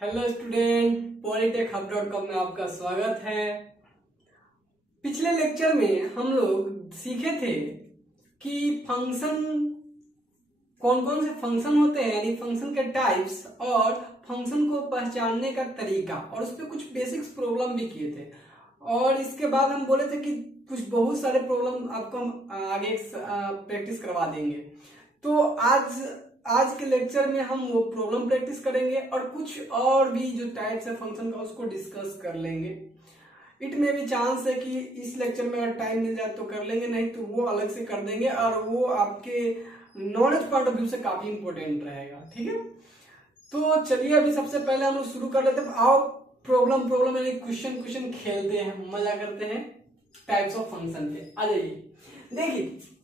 Hello student, polytechhub.com में आपका स्वागत है। पिछले लेक्चर में हम लोग सीखे थे कि फंक्शन कौन कौन से फंक्शन होते हैं, यानी फंक्शन के टाइप्स और फंक्शन को पहचानने का तरीका, और उस पर कुछ बेसिक्स प्रॉब्लम भी किए थे। और इसके बाद हम बोले थे कि कुछ बहुत सारे प्रॉब्लम आपको हम आगे प्रैक्टिस करवा देंगे। तो आज के लेक्चर में हम वो प्रॉब्लम प्रैक्टिस करेंगे और कुछ और भी जो टाइप्स है फंक्शन का उसको डिस्कस कर लेंगे। इट में भी चांस है कि इस लेक्चर में अगर टाइम मिल जाए तो कर लेंगे, नहीं तो वो अलग से कर देंगे, और वो आपके नॉलेज पॉइंट ऑफ व्यू से काफी इंपॉर्टेंट रहेगा। ठीक है, तो चलिए अभी सबसे पहले हम लोग शुरू कर लेते हैं। आओ प्रॉब्लम यानी क्वेश्चन खेलते हैं, मजा करते हैं टाइप्स ऑफ फंक्शन पे। आ जाइए, देखिए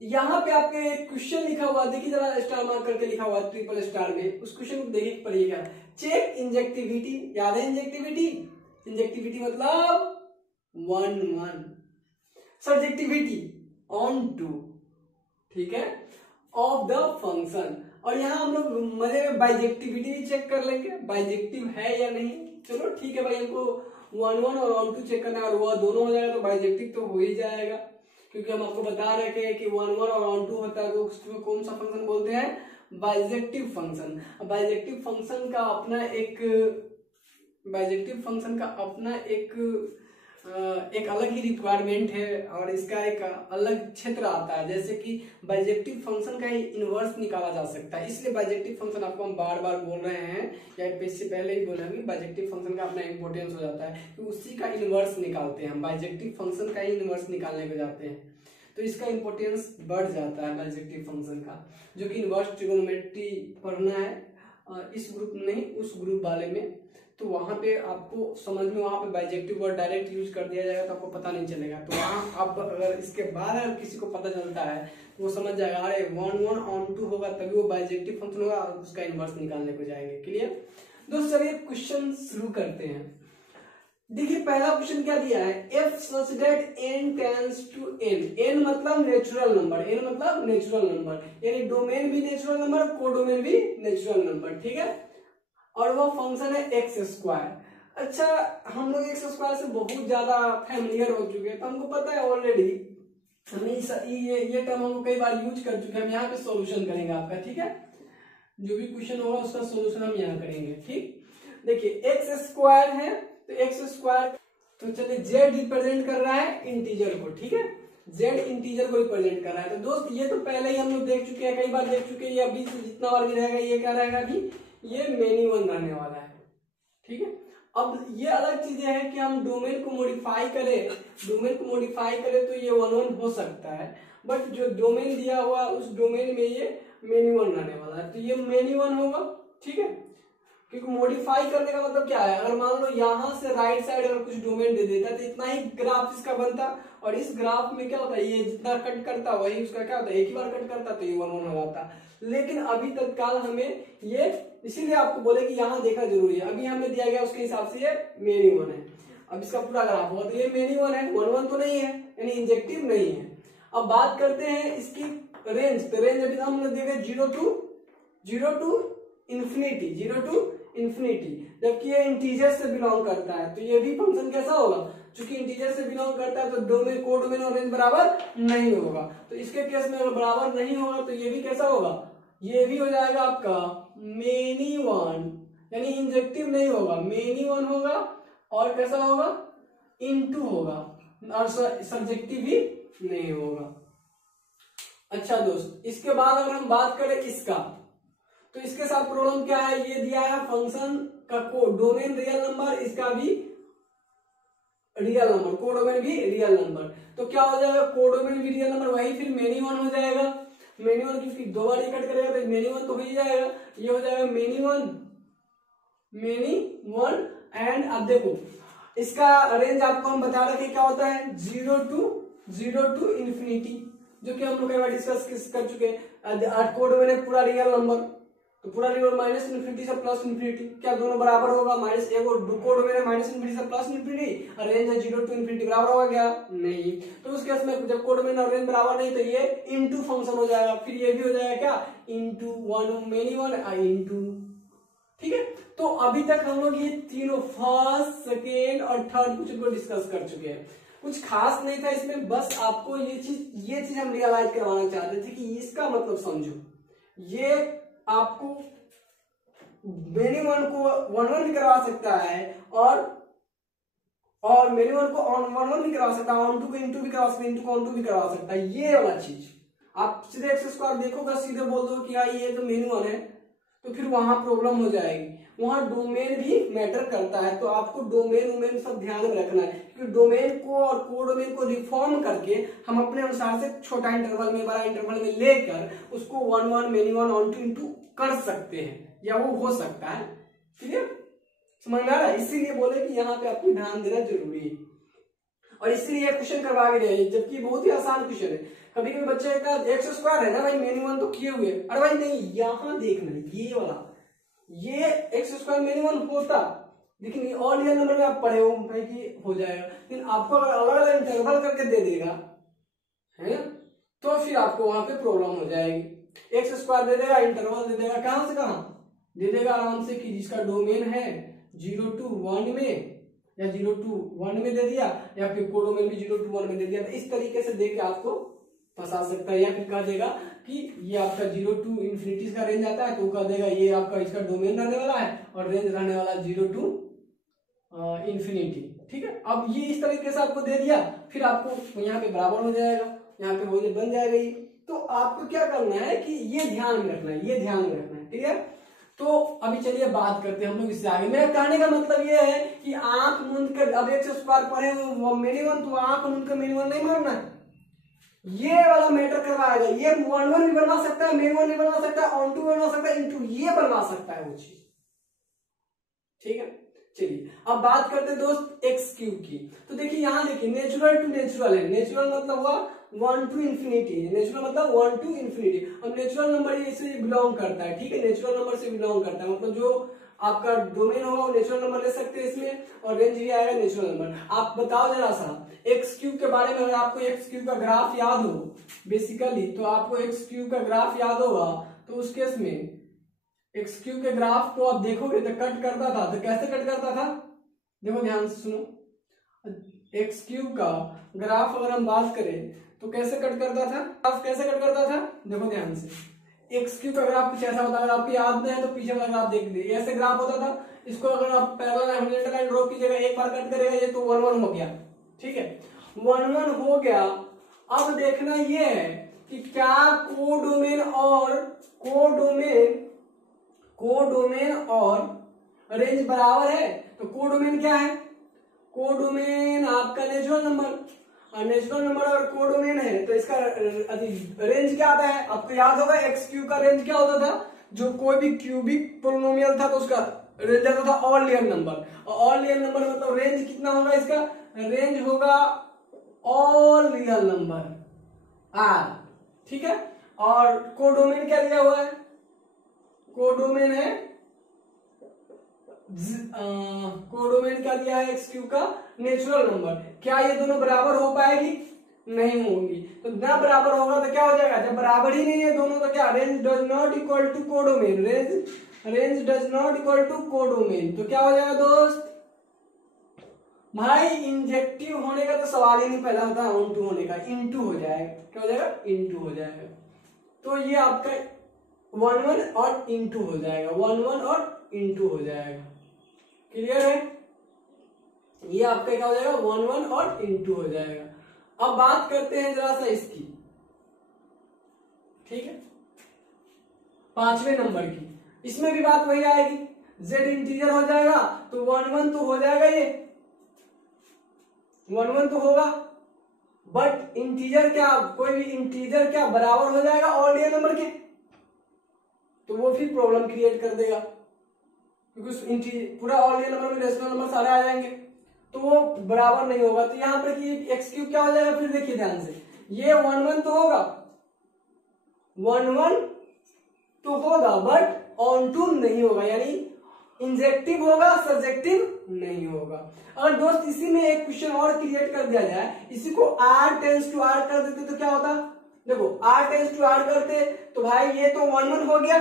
यहाँ पे आपके एक क्वेश्चन लिखा हुआ, देखिए जरा स्टार मार्क करके लिखा हुआ ट्रिपल स्टार में। उस क्वेश्चन को देखिए पढ़िएगा। चेक इंजेक्टिविटी, याद है इंजेक्टिविटी मतलब 1 सब्जेक्टिविटी ऑन टू, ठीक है, ऑफ द फंक्शन। और यहाँ हम लोग मजे में बाइजेक्टिविटी भी चेक कर लेंगे, बाइजेक्टिव है या नहीं। चलो ठीक है भाई, हमको 1 और ऑन टू चेक करना है, और वह दोनों हो जाएगा तो बाइजेक्टिव तो हो ही जाएगा, क्योंकि हम आपको बता रहे हैं कि 1 और ऑन टू होता है तो उसमें कौन सा फंक्शन बोलते हैं, बाइजेक्टिव फंक्शन। बाइजेक्टिव फंक्शन का अपना एक अलग ही रिक्वायरमेंट है, और इसका एक अलग क्षेत्र आता है। जैसे कि बाइजेक्टिव फंक्शन का ही इनवर्स निकाला जा सकता है, इसलिए बाइजेक्टिव फंक्शन आपको हम बार बार बोल रहे हैं, या इससे पहले ही बोलेंगे। बाइजेक्टिव फंक्शन का अपना इंपॉर्टेंस हो जाता है कि उसी का इनवर्स निकालते हैं, बाइजेक्टिव फंक्शन का ही इनवर्स निकालने को जाते हैं, तो इसका इंपॉर्टेंस बढ़ जाता है बाइजेक्टिव फंक्शन का, जो कि इनवर्स ट्रिगोनोमेट्री पढ़ना है इस ग्रुप में नहीं, उस ग्रुप वाले में। तो वहां पे आपको समझ में, वहां पे बाइजेक्टिव वर्ड डायरेक्ट यूज कर दिया जाएगा तो आपको पता नहीं चलेगा। तो वहां अब अगर इसके बाद अगर किसी को पता चलता है तो वो समझ जाएगा, अरे 1 ऑन टू होगा तभी वो बाइजेक्टिव फंक्शन होगा, और उसका इनवर्स निकालने को जाएंगे। क्लियर दोस्तों, चलिए क्वेश्चन शुरू करते हैं। देखिए पहला क्वेश्चन क्या दिया है, f such that n tends to n। n मतलब नेचुरल नंबर, यानी डोमेन भी नेचुरल नंबर, कोडोमेन भी नेचुरल नंबर, ठीक है। और वो फंक्शन है एक्स स्क्वायर। अच्छा, हम लोग एक्स स्क्वायर से बहुत ज्यादा फैमिलियर हो चुके हैं, तो हमको पता है ऑलरेडी, हमने ये टर्म हम कई बार यूज कर चुके हैं। हम यहाँ पे सॉल्यूशन करेंगे आपका, ठीक है, जो भी क्वेश्चन होगा उसका सॉल्यूशन हम यहाँ करेंगे। ठीक, देखिए एक्स स्क्वायर है तो एक्स स्क्वायर, तो चलिए जेड रिप्रेजेंट कर रहा है इंटीजर को, ठीक है, जेड इंटीजर को रिप्रेजेंट कर रहा है। तो दोस्त ये तो पहले ही हम लोग देख चुके हैं, कई बार देख चुके हैं। ये अभी से जितना बार भी रहेगा ये क्या रहेगा, अभी ये मेनी वन रहने वाला है, ठीक है। अब ये अलग चीजें हैं कि हम डोमेन को मॉडिफाई करें, तो ये 1 हो सकता है, बट जो डोमेन दिया हुआ उस डोमेन में ये मेनी वन रहने वाला है, तो ये मेनी वन होगा, ठीक है। क्योंकि मॉडिफाई करने का मतलब क्या है, अगर मान लो यहां से राइट साइड अगर कुछ डोमेन दे देता तो इतना ही ग्राफ इसका बनता, और इस ग्राफ में क्या होता है, ये जितना कट करता वही उसका क्या होता है, एक ही बार कट करता तो ये 1 हो जाता। लेकिन अभी तत्काल हमें ये, इसीलिए आपको बोले कि यहाँ देखना जरूरी है। अभी हमें दिया गया उसके हिसाब से ये मेनी वन है। अब इसका पूरा ग्राफ होगा तो ये मेनी वन है, 1 तो नहीं है, यानी इंजेक्टिव नहीं है। अब बात करते हैं इसकी रेंज, तो रेंज अभी हमने देखा 0 टू इन्फिनिटी, जबकि ये इंटीजर से बिलोंग करता है, तो ये भी फंक्शन कैसा होगा, चूंकि इंटीजर से बिलोंग करता है तो डोमेन कोडोमेन और रेंज बराबर नहीं होगा। तो इसके केस में अगर बराबर नहीं होगा तो ये भी कैसा होगा, ये भी हो जाएगा आपका मेनी वन, यानी इंजेक्टिव नहीं होगा, मेनी वन होगा, और कैसा होगा, इनटू होगा, और सब्जेक्टिव भी नहीं होगा। अच्छा दोस्त, इसके बाद अगर हम बात करें इसका, तो इसके साथ प्रॉब्लम क्या है, ये दिया है फंक्शन का डोमेन रियल नंबर, इसका भी रियल नंबर, कोडोमेन भी रियल नंबर। तो क्या हो जाएगा, कोडोमेन भी रियल नंबर, वही फिर मेनी वन हो जाएगा। मेनी वन की दो बार कट करेगा तो मेनी वन तो हो ही जाएगा, ये हो जाएगा मेनी वन। एंड अब देखो इसका रेंज आपको हम बता रहे क्या होता है, 0 टू इन्फिनिटी, जो कि हम लोग कई बार डिस्कस कर चुके हैं। कोडोमेन पूरा रियल नंबर, तो पूरा रियल माइनस इन्फिनिटी से प्लस इन्फिनिटी, क्या दोनों बराबर होगा, माइनस एक और कोड में माइनस इन्फिनिटी से प्लस इन्फिनिटी, और रेंज है 0 टू इन्फिनिटी, बराबर होगा क्या, नहीं। तो उस केस में जब कोड में और रेंज बराबर नहीं तो ये इनटू फंक्शन हो जाएगा, फिर ये भी हो जाएगा क्या, इनटू 1 मेनी वन इंटू, ठीक है। तो तो अभी तक हम लोग ये तीनों फर्स्ट, सेकेंड और थर्ड क्वेश्चन को डिस्कस कर चुके हैं। कुछ खास नहीं था इसमें, बस आपको ये चीज हम रियलाइज करवाना चाहते थे कि इसका मतलब समझो। ये आपको मेनी वन को 1-1 भी करवा सकता है और मेनी वन को ऑन 1-1 भी करवा सकता है, ऑन 2 को इनटू भी करवा सकता है, इनटू को ऑन 2 भी करवा सकता है। ये वाला चीज आप सीधे एक्स स्क्वायर देखोगे, सीधे बोल दो कि यार ये तो मेनी वन है, तो फिर वहां प्रॉब्लम हो जाएगी। वहां डोमेन भी मैटर करता है, तो आपको डोमेन सब ध्यान में रखना है, क्योंकि डोमेन को और कोडोमेन को रिफॉर्म करके हम अपने अनुसार से छोटा इंटरवल में, बड़ा इंटरवल में लेकर उसको 1-1, मेनी वन, ऑन 2 इनटू कर सकते हैं, या वो हो सकता है। ठीक है, समझ में आ रहा है? इसीलिए बोले कि यहाँ पे आपको ध्यान देना जरूरी है, और इसीलिए क्वेश्चन करवा भी रहे हैं, जबकि बहुत ही आसान क्वेश्चन है। कभी कभी बच्चे का एक्स स्क्वायर है ना भाई, मेनी वन तो किए हुए, अरे भाई नहीं, यहाँ देखना ये वाला, ये एक्स स्क्वायर मेनी वन होता, लेकिन ऑल रियल नंबर में आप पढ़े हो भाई कि हो जाएगा, लेकिन आपको अगर अलग अलग इंटरवल करके दे देगा है ना, तो फिर आपको वहां पे प्रॉब्लम हो जाएगी। एक्स स्क्वायर दे देगा, इंटरवल दे देगा, कहां से कहां दे देगा आराम से, कि जिसका डोमेन है 0 to 1 में, या 0 to 1 में दे दिया, या फिर कोडोमेन भी 0 to 1 में दे दिया, तो इस तरीके से देके आपको फंसा सकता है। या फिर कह देगा कि ये आपका 0 to इन्फिनिटी का रेंज आता है, तो कह देगा ये आपका इसका डोमेन रहने वाला है और रेंज रहने वाला 0 to इन्फिनिटी। ठीक है, अब ये इस तरीके से आपको दे दिया, फिर आपको यहाँ पे बराबर हो जाएगा, यहाँ पे हो बन जाएगा ये। तो आपको क्या करना है कि ये ध्यान में रखना है, ये ध्यान में रखना है। ठीक है, तो अभी चलिए बात करते हैं हम लोग इससे आगे। मेरा कहने का मतलब ये है कि आंख मूंद कर, अब एक्स स्क्वायर पढ़े मेनी वन, तो आंख मूंद कर मेनी वन नहीं मारना है, ये वाला मैटर करवाएगा। ये 1-1 भी बनवा सकता है, मेनी वन भी बनवा सकता है, ऑन 2 बनवा सकता है, इनटू ये बनवा सकता है वो चीज। ठीक है, चलिए अब बात करते हैं दोस्त एक्स क्यूब की। तो देखिए यहाँ देखिए, नेचुरल टू नेचुरल है, नेचुरल मतलब हुआ 1 to इन्फिनिटी, नेचुरल मतलब 1 to इन्फिनिटी। अब नेचुरल नंबर इससे बिलोंग करता है, ठीक है, नेचुरल नंबर से बिलोंग करता है, मतलब जो आपका डोमेन होगा वो नेचुरल नंबर ले सकते हैं इसमें, और रेंज भी आएगा नेचुरल नंबर। आप बताओ जरा सा एक्स क्यूब के बारे में, अगर आपको एक्स क्यूब का ग्राफ याद हो बेसिकली, तो आपको एक्स क्यूब का ग्राफ याद होगा, तो उस केस में एक्स क्यूब के ग्राफ को आप देखोगे तो कट करता था, तो कैसे कट करता था, देखो ध्यान से सुनो। एक्स क्यूब का ग्राफ अगर हम बात करें तो कैसे कट करता था, ग्राफ कैसे कट करता था, देखो ध्यान से। एक्स क्यूब का ग्राफ कुछ ऐसा होता है, अगर आपको याद नहीं है तो पीछे वाला ग्राफ देख लीजिए, ऐसे ग्राफ होता था। इसको अगर आप पैरेलल हॉरिजॉन्टल लाइन ड्रॉ कीजिएगा, एक बार कट करेगा ये, तो 1-1 हो गया। ठीक है, 1-1 हो गया। अब देखना ये है कि क्या कोडोमेन और रेंज बराबर है। तो कोडोमेन क्या है, कोडोमेन आपका नेचुरल नंबर, और नेचुरल नंबर और कोडोमेन है, तो इसका रेंज क्या आता है, आपको याद होगा एक्स क्यूब का रेंज क्या होता था, जो कोई भी क्यूबिक पोलिनोमियल था तो उसका रेंज आता था ऑल रियल नंबर, और ऑल रियल नंबर मतलब रेंज कितना होगा, इसका रेंज होगा ऑल रियल नंबर आर। ठीक है, और कोडोमेन क्या दिया हुआ है, कोडोमेन है कोडोमेन क्या दिया है एक्स क्यूब का नेचुरल नंबर। क्या ये दोनों बराबर हो पाएगी, नहीं होंगी। तो ना बराबर होगा तो क्या हो जाएगा, जब बराबर ही नहीं है दोनों तो क्या, range does not equal to codomain, range does not equal to codomain. तो क्या हो जाएगा दोस्त, भाई इंजेक्टिव होने का तो सवाल ही नहीं पैदा होता, ऑन टू होने का, इनटू हो जाएगा। क्या हो जाएगा, इनटू हो जाएगा। तो ये आपका 1-1 और इनटू हो जाएगा, 1-1 और इनटू हो जाएगा। क्लियर है, ये आपका क्या हो जाएगा, 1-1 और इनटू हो जाएगा। अब बात करते हैं जरा सा इसकी, ठीक है, 5वें नंबर की। इसमें भी बात वही आएगी, z इंटीजर हो जाएगा तो 1-1 तो हो जाएगा, ये 1-1 तो होगा, बट इंटीजर क्या, कोई भी इंटीजर क्या बराबर हो जाएगा ऑल रियल नंबर के, तो वो फिर प्रॉब्लम क्रिएट कर देगा, क्योंकि पूरा ऑल रियल नंबर में रेशनल नंबर सारे आ जाएंगे, तो वो बराबर नहीं होगा। तो यहाँ पर कि एक्स क्यूब क्या हो जाएगा, फिर देखिए ध्यान से, ये 1-1 तो होगा, 1-1 तो होगा, बट ऑन टू नहीं होगा, यानी इंजेक्टिव होगा, सब्जेक्टिव नहीं होगा। अगर दोस्त इसी में एक क्वेश्चन और क्रिएट कर दिया जाए, इसी को r टेंस टू r कर देते तो क्या होता, देखो r टेंस टू r करते तो भाई ये तो 1-1 हो गया,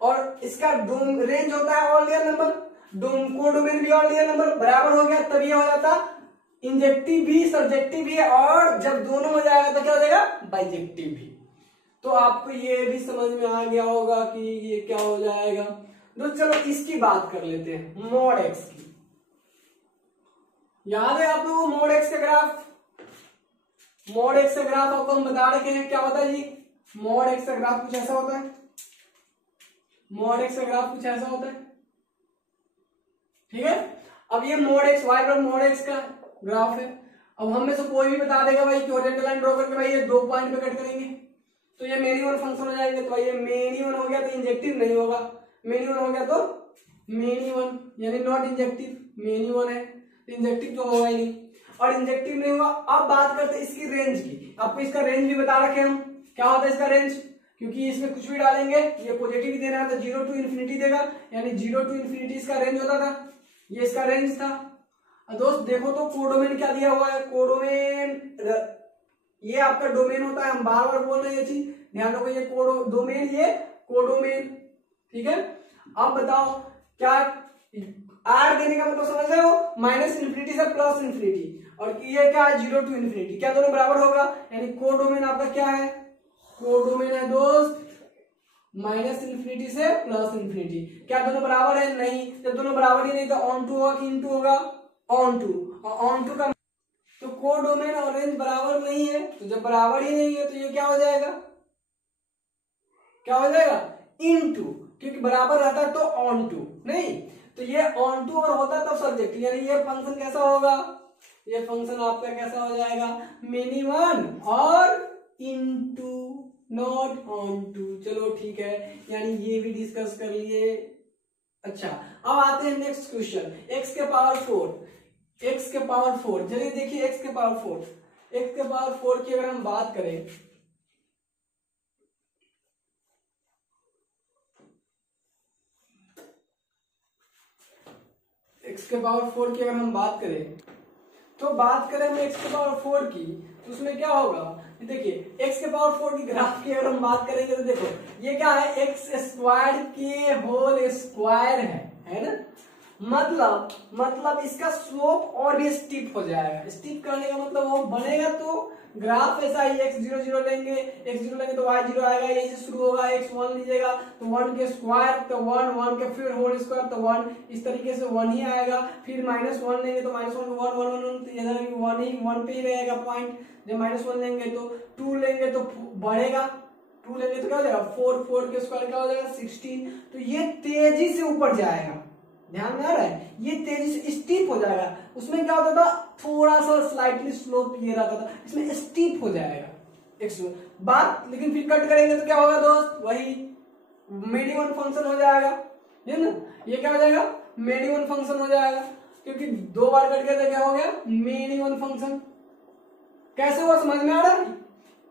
और इसका रेंज होता है ऑल रियल नंबर, कोडोमेन भी ऑल रियल नंबर, बराबर हो गया तब ये हो जाता इंजेक्टिव भी सब्जेक्टिव भी, और जब दोनों हो जाएगा तो क्या हो जाएगा बाइजेक्टिव भी। तो आपको ये भी समझ में आ गया होगा कि ये क्या हो जाएगा। तो चलो इसकी बात कर लेते हैं, मॉड एक्स की। याद है आप लोगों को मॉड एक्स का ग्राफ? मॉड एक्स का ग्राफ आपको हम बता रखे हैं क्या होता है जी। मॉड एक्स का ग्राफ कुछ ऐसा होता है, मॉड एक्स का ग्राफ कुछ ऐसा होता है, ठीक है। अब ये मॉड एक्स वाई बराबर मॉड एक्स का ग्राफ है। अब हम में से कोई भी बता देगा भाई कि हॉरिजॉन्टल लाइन ड्रॉ करके भाई ये 2 पॉइंट पे कट करेंगे तो ये मेनी वन फंक्शन हो जाएंगे। तो भाई ये मेनी वन हो गया तो इंजेक्टिव नहीं होगा, मेनी वन हो गया तो मेनी वन यानी नॉट इंजेक्टिव, मेनी वन है तो इंजेक्टिव तो होगा ही नहीं, और इंजेक्टिव नहीं हुआ। अब बात करते हैं इसकी रेंज की। आपको इसका रेंज भी बता रखे हम, क्या होता है इसका रेंज, क्योंकि इसमें कुछ भी डालेंगे ये पॉजिटिव ही देना है तो 0 to इन्फिनिटी देगा, यानी 0 to इन्फिनिटी इसका रेंज होता था, ये इसका रेंज था। दोस्त देखो तो कोडोमेन क्या दिया हुआ है, कोडोमेन ये आपका डोमेन होता है, हम बार बार बोल रहे हैं ये चीज ध्यान रखो, ये डोमेन ये कोडोमेन, ठीक है। अब बताओ क्या आर देने का मतलब समझ रहे हो, माइनस इन्फिनिटी से प्लस इन्फिनिटी, और ये क्या है 0 to इन्फिनिटी, क्या दोनों बराबर होगा, यानी कोडोमेन आपका क्या है, कोडोमेन है दोस्त माइनस इन्फिनिटी से प्लस इन्फिनिटी। क्या दोनों बराबर है, नहीं। जब दोनों बराबर ही नहीं तो ऑन टू होगा कि इनटू होगा, ऑन टू, और ऑन टू का तो कोडोमेन और रेंज बराबर नहीं है, तो जब बराबर ही नहीं है तो ये क्या हो जाएगा, क्या हो जाएगा इनटू, क्योंकि बराबर रहता है तो ऑन टू नहीं, तो ये ऑन टू और होता है तब सब्जेक्ट, यानी ये फंक्शन कैसा होगा, ये फंक्शन आपका कैसा हो जाएगा मेनी वन और इनटू नॉट ऑन टू। चलो ठीक है, यानी ये भी डिस्कस कर लिए। अच्छा अब आते हैं नेक्स्ट क्वेश्चन, x के पावर 4, x के पावर 4, चलिए देखिए x के पावर 4, x के पावर 4 की अगर हम बात करें, x के पावर 4 की अगर हम बात करें तो बात करें हम x के पावर 4 की तो उसमें क्या होगा, देखिए x के पावर 4 की ग्राफ की अगर हम बात करेंगे तो देखो ये क्या है x स्क्वायर के होल स्क्वायर है ना, मतलब इसका स्लोप और भी स्टीप हो जाएगा। स्टीप करने का मतलब वो बनेगा तो ग्राफ ऐसा ही x0 लेंगे, तो y0 आएगा, यही से शुरू होगा, x1 लीजिएगा तो 1 के स्क्वायर तो 1 के फिर होल स्क्वायर तो 1, इस तरीके से 1 ही आएगा। फिर -1 लेंगे तो -1 को 1 तो इधर भी 1 पे ही रहेगा पॉइंट। जब -1 लेंगे तो 2 लेंगे तो बढ़ेगा, 2 लेंगे तो क्या हो जाएगा 4 के स्क्वायर क्या हो जाएगा 16। तो ये तेजी से ऊपर जाएगा, ध्यान में आ रहा है, ये तेजी से स्टीप हो जाएगा। उसमें क्या होता था थोड़ा सा स्लाइटली स्लोप ये रहता था, इसमें स्टीप हो जाएगा एक बात। लेकिन फिर कट करेंगे तो क्या होगा दोस्त, वही मेनी वन फंक्शन हो जाएगा, है ना, ये क्या हो जाएगा मेनी वन फंक्शन हो जाएगा, क्योंकि 2 बार कट गया तो क्या हो गया मेनी वन फंक्शन। कैसे हुआ समझ में आ रहा है,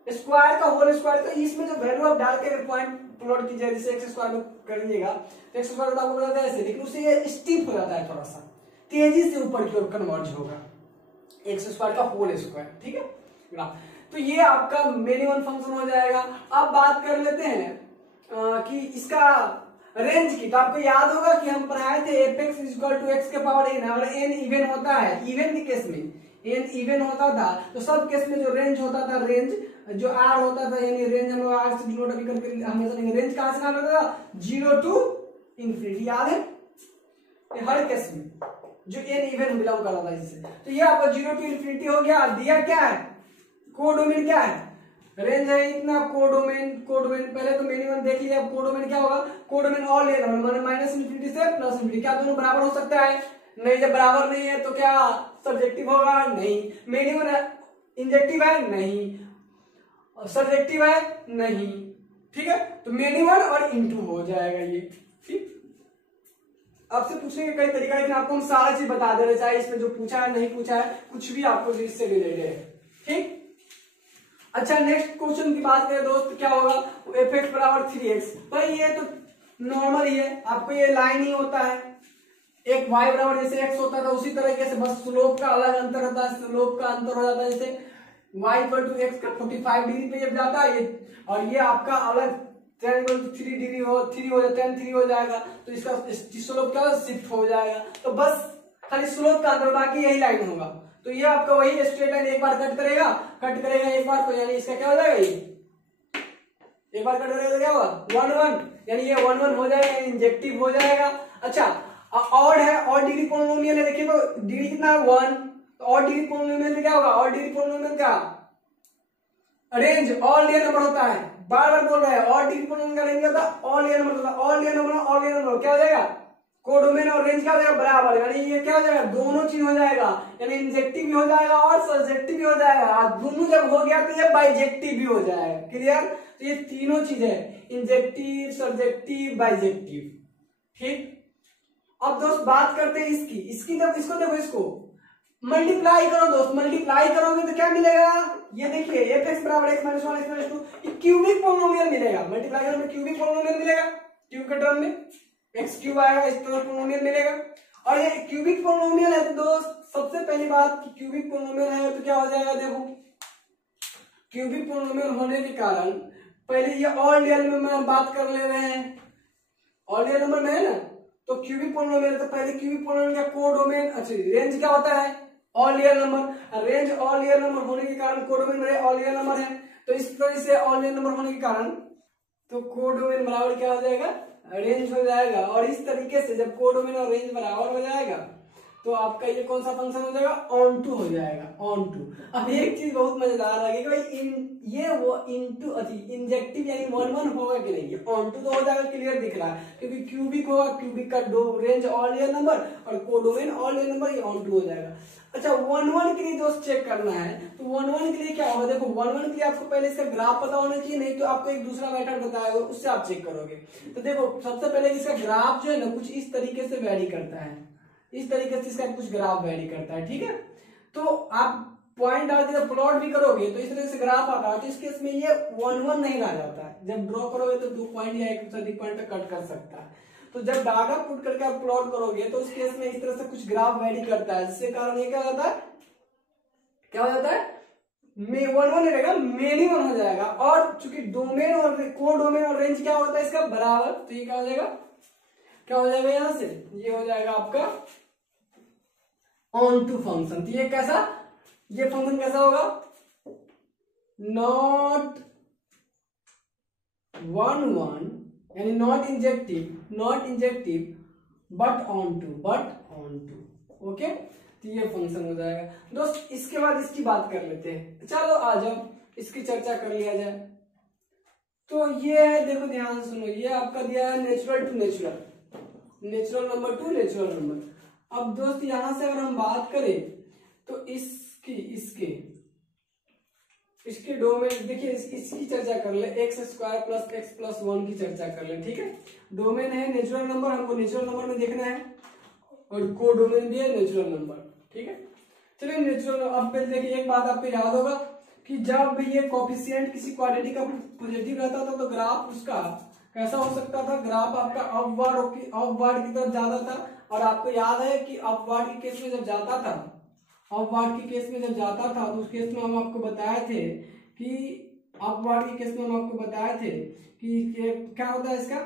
स्क्वायर का होल स्क्वायर, तो इसमें जो वैल्यू आप डाल के पॉइंट प्लॉट कीजिए, जैसे एक्स स्क्वायर में करिएगा तो एक्स स्क्वायर आपको पता है ऐसे, लेकिन उससे ये स्टीप हो जाता है, थोड़ा सा तेजी से ऊपर की ओर कन्वर्ज होगा एक्स स्क्वायर का होल स्क्वायर, ठीक है। तो ये आपका मेनी वन फंक्शन हो जाएगा। अब बात कर लेते हैं कि इसका रेंज की, तो आपको याद होगा कि हम पढ़ाए थे एफ एक्स के पावर एन, अगर एन इवन होता है, इवन के केस में एन इवन होता था तो सब केस में जो रेंज होता था, रेंज जो आर होता था, यानी रेंज हम लोग आर से डिनोट अभी करके हमेशा लेंगे, रेंज कहां से कहां होता था 0 to इन्फिनिटी, याद है हर केस में जो एन इवन बिलोंग कर रहा था इससे। तो ये आपका 0 to इन्फिनिटी हो गया। दिया क्या है कोडोमेन, क्या है रेंज है इतना, कोडोमेन पहले तो मेनी वन देख लिया, अब कोडोमेन क्या होगा, कोडोमेन ऑल लेना माने माइनस इन्फिनिटी से प्लस इन्फिनिटी। क्या दोनों बराबर हो सकता है, नहीं, जब बराबर नहीं है तो क्या सब्जेक्टिव होगा, नहीं। मेनी वन इंजेक्टिव है, नहीं। सब्जेक्टिव है, नहीं, ठीक है। तो मेनी वन और इनटू हो जाएगा ये, ठीक। आपसे पूछने के कई तरीका है, लेकिन आपको हम सारा चीज बता दे रहे, चाहे इसमें जो पूछा है नहीं पूछा है, कुछ भी आपको इससे रिलेटेड है, ठीक। अच्छा नेक्स्ट क्वेश्चन की बात करें दोस्त, क्या होगा एफ एक्स बराबर 3x। भाई ये तो नॉर्मल ही है, आपको ये लाइन ही होता है, एक y बराबर जैसे x होता था उसी तरीके से, बस स्लोप का अलग अंतर होता है, स्लोप का अंतर हो जाता है, जैसे y इक्वल टू एक्स का 45 डिग्री पे जब जाता है ये, और ये आपका अलग tan इक्वल टू 3 डिग्री हो 3 हो जाए tan 3 हो जाएगा, तो इसका स्लोप क्या शिफ्ट हो जाएगा। तो बस खाली स्लोप का अंतर, बाकी यही लाइन होगा। तो ये आपका वही स्ट्रेट लाइन एक बार कट करेगा एक बार, तो यानी इसका क्या हो जाएगा, ये एक बार कट करेगा तो क्या होगा 1 1, यानी ये 1 1 हो जाएगा, इंजेक्टिव हो जाएगा। अच्छा ऑड है, ऑड डिग्री पॉलिनोमियल है, देखिए तो डिग्री कितना है 1, तो ऑड डिग्री पॉलिनोमियल में क्या होगा, ऑड डिग्री पॉलिनोमियल का रेंज ऑल रियल नंबर होता है, बार बार बोल रहा है ऑड डिग्री पॉलिनोमियल का रेंज होता है ऑल रियल नंबर होता है, ऑल रियल नंबर क्या हो जाएगा, कोडोमेन और रेंज क्या हो जाएगा बराबर, यानी ये क्या हो जाएगा दोनों चीज हो जाएगा, यानी इंजेक्टिव भी हो जाएगा और सर्जेक्टिव भी हो जाएगा। दोनों जब हो गया तो ये बाइजेक्टिव भी हो जाएगा। क्लियर, तो ये तीनों चीज है, इंजेक्टिव, सर्जेक्टिव, बाइजेक्टिव। ठीक, अब दोस्त बात करते हैं इसकी जब इसको देखो, इसको मल्टीप्लाई करो दोस्त, मल्टीप्लाई करोगे तो क्या मिलेगा, ये देखिए f(x बराबर x minus 1 x minus 2) cubic polynomial मिलेगा। मल्टीप्लाई करोगे क्यूबिक पोलिनोमियल मिलेगा, क्यूब के टर्म में x क्यूब आएगा, इस तरह पोलिनोमियल मिलेगा। और ये क्यूबिक पोलिनोमियल है तो दोस्त सबसे पहली बात कि क्यूबिक पोलिनोमियल है तो क्या हो जाएगा, देखो क्यूबिक पोलिनोमियल होने के कारण पहले ये ऑल रियल में बात कर ले रहे हैं, ऑल रियल नंबर में है ना, तो क्यूबिक पोलिनोमियल तो पहले क्यूबिक पोलिनोमियल का कोडोमेन, अच्छा रेंज क्या होता है all real number, range all real number होने के कारण कोडोमेन मेरे ऑल रियल नंबर है, तो इस तरह से ऑल रियल नंबर होने के कारण तो कोडोमेन बराबर क्या हो जाएगा, रेंज हो जाएगा। और इस तरीके से जब कोडोमेन और रेंज बराबर हो जाएगा तो आपका ये कौन सा फंक्शन हो जाएगा, ऑन टू हो जाएगा, ऑन टू। अब एक चीज बहुत मजेदार लगे कि भाई ये वो इनटू इंजेक्टिव यानी 1 1 होगा कि नहीं, ये ऑन टू तो हो जाएगा, क्लियर दिख रहा है, क्योंकि क्यूबिक होगा, क्यूबिक का दो रेंज ऑल रियल नंबर और कोडोमेन ऑल रियल नंबर, ये ऑन टू हो जाएगा। अच्छा 1 1 के लिए दोस्त चेक करना है, तो 1 1 के लिए क्या होगा, देखो 1 1 के लिए आपको पहले इसका ग्राफ पता होना चाहिए, नहीं तो आपको एक दूसरा मेथड बताया होगा उससे आप चेक करोगे। तो देखो सबसे पहले इसका ग्राफ जो है ना कुछ इस तरीके से वेरी करता है, इस तरीके से इसका कुछ ग्राफ वेरी करता है। ठीक है, तो आप पॉइंट डाल के प्लॉट भी करोगे तो इस तरह से ग्राफ आता है, तो इस केस में ये 1 1 नहीं आ जाता है, जब ड्रॉ करोगे तो 2 पॉइंट या एक से अधिक पॉइंट तक कट कर सकता है। तो जब डाटा पुट करके आप प्लॉट करोगे तो उस केस में इस तरह से कुछ ग्राफ वेरी करता है, जिसके कारण ये क्या हो जाता है, क्या हो जाता है, 1 1 नहीं रहेगा, मेनी 1 हो जाएगा। और चूंकि डोमेन और कोडोमेन और रेंज क्या होता है इसका बराबर, तो ये क्या हो जाएगा, क्या हो जाएगा यहां से, ये हो जाएगा आपका ऑन टू फंक्शन। तो ये कैसा, ये फंक्शन कैसा होगा, नॉट 1 1 यानी not injective but onto, okay. तो ये फंक्शन हो जाएगा दोस्त। इसके बाद इसकी बात कर लेते हैं, चलो आ जाओ इसकी चर्चा कर लिया जाए। तो ये है, देखो ध्यान सुनो, ये आपका दिया है natural to natural number to natural number. अब दोस्त यहां से अगर हम बात करें तो इसके डोमेन देखिए, इसकी चर्चा कर ले, x² प्लस x प्लस 1 की चर्चा कर ले। ठीक है, डोमेन है नेचुरल नंबर, हमको नेचुरल नंबर में देखना है, और कोडोमेन भी है नेचुरल नंबर। ठीक है, चलिए नेचुरल। अब देखिए एक बात आपको याद होगा कि जब भी ये कोफिशिएंट किसी क्वांटिटी का पॉजिटिव रहता था तो ग्राफ उसका कैसा हो सकता था, ग्राफ आपका अपवर्ड की तरफ जाता था। और आपको याद है कि अपवर्ड के केस में जब जाता था, अपवर्ड के केस में जब जाता था तो उस केस में हम आपको बताए थे कि अपवर्ड के केस में हम आपको बताए थे कि क्या होता है इसका,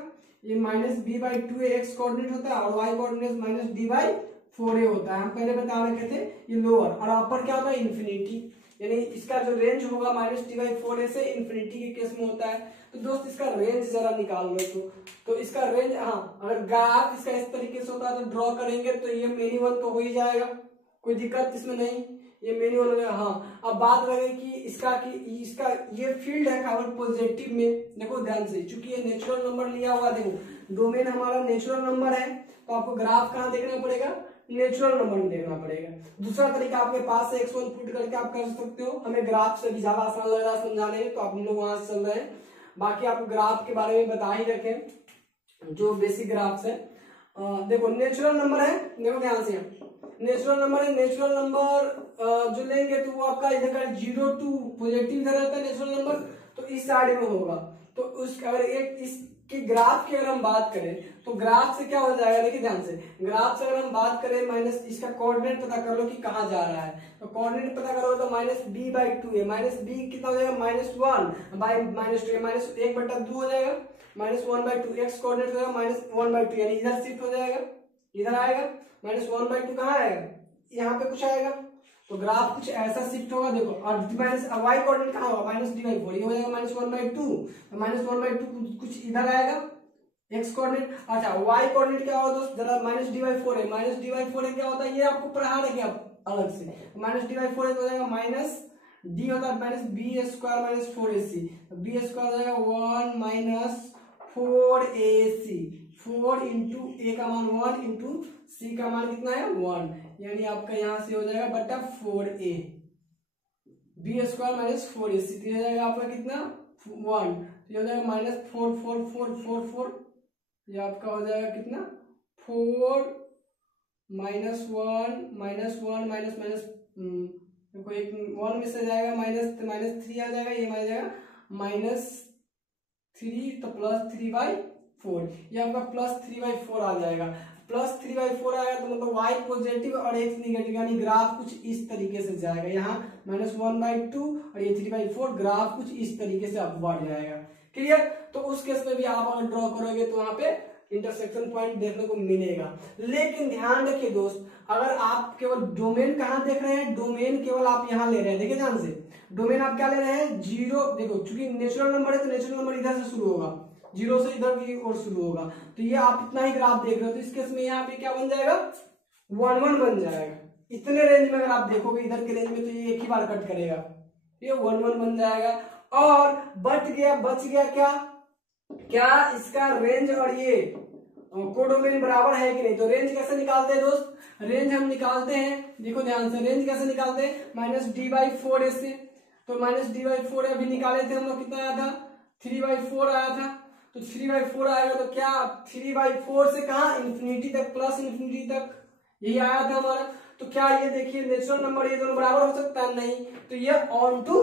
ये -b/2a x कोऑर्डिनेट होता है और y कोऑर्डिनेट -d/4a होता है। हम पहले बता रखे थे ये लोअर, और अपर क्या होता है इन्फिनिटी, यानी इसका जो रेंज होगा -d/4a से इन्फिनिटी के केस में होता है। तो दोस्त इसका रेंज जरा निकाल लो तो इसका रेंज, हाँ अगर ग्राफ इसका इस तरीके से होता है तो ड्रॉ करेंगे तो ये मेनी 1 तो हो ही जाएगा, कोई दिक्कत इसमें नहीं, ये मेनी 1 हो जाएगा। हाँ अब बात रहे कि इसका ये फील्ड है काफी पॉजिटिव में, देखो ध्यान से, चूंकि ये नेचुरल नंबर लिया हुआ, देखो डोमेन हमारा नेचुरल नंबर है तो आपको ग्राफ कहाँ देखना पड़ेगा, नेचुरल नंबर में देखना पड़ेगा। दूसरा तरीका आपके पास है x1 पुट करके आप कर सकते हो, हमें ग्राफ से भी ज्यादा आसान लग रहा है समझाने में तो आप हम लोग वहां से चल रहे हैं। बाकी आपको ग्राफ के बारे में बता ही रखे जो बेसिक ग्राफ्स है। देखो नेचुरल नंबर है, देखो ध्यान से, नेचुरल नंबर है, नेचुरल नंबर जो लेंगे तो वो आपका इधर का 0 to पॉजिटिव इधर रहता है नेचुरल नंबर, तो इस साइड में होगा। तो उस अगर एक इसके ग्राफ की अगर हम बात करें तो ग्राफ से क्या हो जाएगा, देखिए ध्यान से, ग्राफ से अगर हम बात करें माइनस इसका कोऑर्डिनेट पता कर लो कि कहाँ जा रहा है, तो कोऑर्डिनेट पता करोगे तो -b/2a, -b कितना हो जाएगा -1/-2a, -1/2 हो जाएगा। -1/2 एक्स कोऑर्डिनेट होगा -1/2 यानी इधर शिफ्ट हो जाएगा, इधर आएगा -1/2 कहाँ आएगा, यहाँ पे कुछ आएगा, तो ग्राफ कुछ ऐसा शिफ्ट होगा। देखो और माइनस वाई कोऑर्डिनेट कहाँ होगा -d/4, ये हो जाएगा -1/2, -1/2 कुछ इधर आएगा एक्स कोऑर्डिनेट। अच्छा वाई कोऑर्डिनेट क्या होगा दोस्त, जरा -d/4 है, -d/4 है क्या होता है, ये आपको पढ़ा रहे क्या अलग से, -d/4 हो जाएगा माइनस डी होता है -b² - 4ac, b² हो जाएगा 1 - 4ac, 4 इंटू ए का मान 1 इंटू सी का मान कितना है 1, यानी आपका यहां से हो जाएगा बटा 4a, b² - 4ac, तो हो जाएगा आपका कितना 1, तो हो जाएगा -4 4 4 4 4, ये आपका हो जाएगा कितना 4 -1 देखो एक 1 में से जाएगा -3 आ जाएगा, ये आ जाएगा -3 तो +3/4, ये आपका +3/4 आ जाएगा। +3/4 आएगा तो मतलब y पॉजिटिव और x निगेटिव, यानी ग्राफ कुछ इस तरीके से जाएगा, यहाँ -1/2 और ये 3/4, ग्राफ कुछ इस तरीके से आपको बढ़ जाएगा। क्लियर, तो उस केस में भी आप अगर ड्रॉ करोगे तो वहां पे इंटरसेक्शन पॉइंट देखने को मिलेगा। लेकिन ध्यान रखिए दोस्त, अगर आप केवल डोमेन कहाँ देख रहे हैं, डोमेन केवल आप यहाँ ले रहे हैं, देखिए ध्यान से, डोमेन आप क्या ले रहे हैं 0, देखो चूंकि नेचुरल नंबर है तो नेचुरल नंबर इधर से शुरू होगा, 0 से इधर की ओर शुरू होगा, तो ये आप इतना ही ग्राफ देख रहे हो, तो इस केस में यहाँ पे क्या बन जाएगा 1 1 बन जाएगा। इतने रेंज में अगर आप देखोगे इधर के रेंज में तो ये एक ही बार कट करेगा, ये 1 1 बन जाएगा। और बच गया क्या इसका रेंज और ये कोडोमेन बराबर है कि नहीं, तो रेंज कैसे निकालते हैं दोस्त, रेंज हम निकालते हैं, देखो ध्यान से रेंज कैसे निकालते हैं -d/4 से, तो -d/4 अभी निकाले थे हम लोग, कितना आया था 3/4 आया था, तो 3/4 आएगा तो क्या 3/4 से कहा इंफिनिटी तक, प्लस इंफिनिटी तक यही आया था हमारा। तो क्या ये देखिए नेचुरल नंबर ये दोनों बराबर हो सकता है, नहीं, तो ये ऑन टू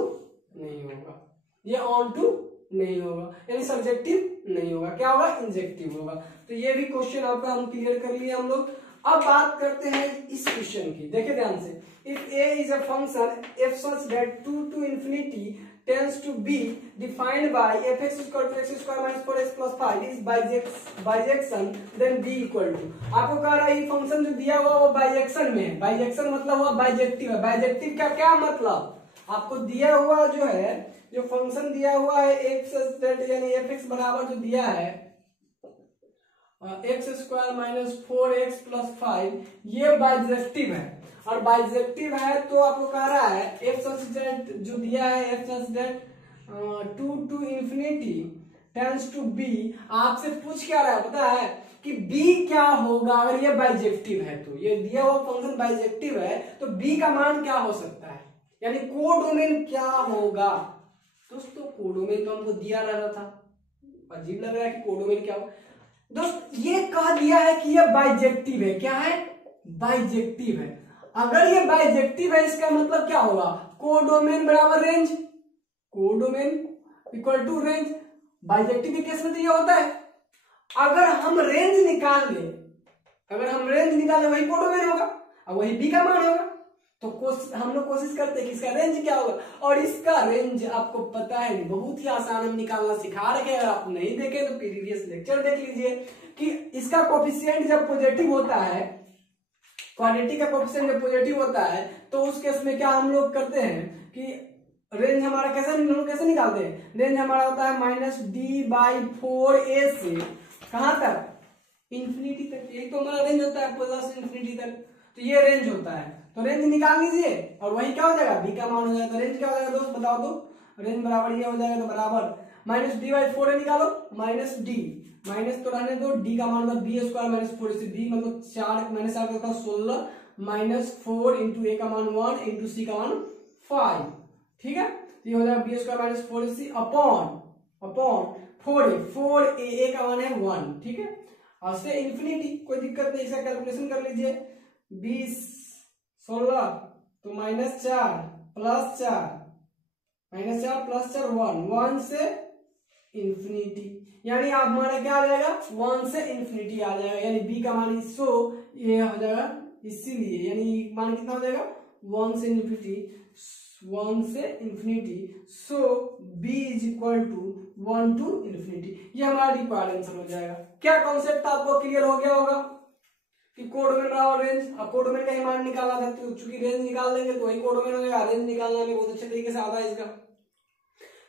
नहीं होगा, ये ऑन टू नहीं होगा, यानी सब्जेक्टिव नहीं होगा, क्या होगा इंजेक्टिव होगा। तो ये भी क्वेश्चन आपका हम क्लियर कर लिए हम लोग। अब बात करते हैं इस क्वेश्चन की, देखिए ध्यान से, if a is a function f such that 2 to infinity tends to be defined by fx equal to x square minus 4x plus 5 is bijection, then b equal to, आपको कह रहा है ये फंक्शन जो दिया हुआ वो बाइजेक्शन में है, बाइजेक्शन मतलब हुआ बाइजेक्टिव है, बाइजेक्टिव का क्या मतलब, आपको दिया हुआ जो है, जो फंक्शन दिया हुआ है x यानी fx बराबर जो दिया है x² - 4x plus 5, ये बाइजेक्टिव है, और बाइजेक्टिव है तो आपको कह रहा है f जो दिया है f 2 to infinity tends to b, आपसे पूछ क्या रहा है पता है कि b क्या होगा अगर ये बाइजेक्टिव है, तो ये दिया हुआ फंक्शन बाइजेक्टिव है तो b का मान क्या हो सकता है, यानी कोडोमेन क्या होगा। दोस्तों कोडोमेन तो हमको दिया रहा था, अजीब लग रहा है कि कोडोमेन क्या हो, दोस्त ये कह दिया है कि ये बाइजेक्टिव है, क्या है बाइजेक्टिव है, अगर ये बाइजेक्टिव है इसका मतलब क्या होगा कोडोमेन बराबर range, codomain equal to range, bijective के केस में तो ये होता है, अगर हम रेंज निकाल ले, वही कोडोमेन होगा और वही बी का मान होगा, तो हम लोग कोशिश करते हैं कि इसका रेंज क्या होगा, और इसका रेंज आपको पता है बहुत ही आसान हम निकालना सिखा रहे हैं, अगर आप नहीं देखे तो प्रीवियस लेक्चर देख लीजिए कि इसका कोफिशिएंट जब पॉजिटिव होता है, क्वांटिटी का कोफिशिएंट जब पॉजिटिव होता है तो उस केस में क्या हम लोग करते हैं कि रेंज हमारा कैसे निकालते हैं, रेंज हमारा होता है -d/4a से कहां तक इंफिनिटी तक, एक तो हमारा रेंज होता है प्लस इंफिनिटी तक, तो ये रेंज होता है, तो रेंज निकाल लीजिए और वही क्या हो जाएगा बी का मान हो जाएगा, तो रेंज क्या हो जाएगा दोस्त बताओ तो, रेंज बराबर ये हो जाएगा, तो बराबर -d/4 निकालो, -d माइनस तो रहने दो, d का मान होगा b² - 4ac, b मतलब 4 मैंने 4 का 16 -4 इंटू a का मान 1 इंटू c का मान 5, ठीक है, तो ये हो जाएगा b² - 4ac अपॉन 4a का मान है 1, ठीक है, और से इंफिनिटी, कोई दिक्कत नहीं, इसका कैलकुलेशन कर लीजिए, 20 16 तो -4 प्लस 4 -4 प्लस 4 1 से इंफिनिटी, यानी आप हमारा क्या आ जाएगा 1 से इंफिनिटी आ जाएगा, यानी b का मान सो ये हो जाएगा, इसीलिए यानी मान कितना हो जाएगा 1 से इंफिनिटी, 1 से infinity, so b is equal to 1 to infinity. ये हमारा रिक्वायर्ड आंसर हो जाएगा। क्या कॉन्सेप्ट आपको क्लियर हो गया होगा कि कोडोमेन बराबर रेंज। अब कोडोमेन का ही मान निकालना था, तो चूंकि रेंज निकाल लेंगे तो वही कोडोमेन हो जाएगा। रेंज निकालना भी बहुत अच्छे तरीके से आता है इसका।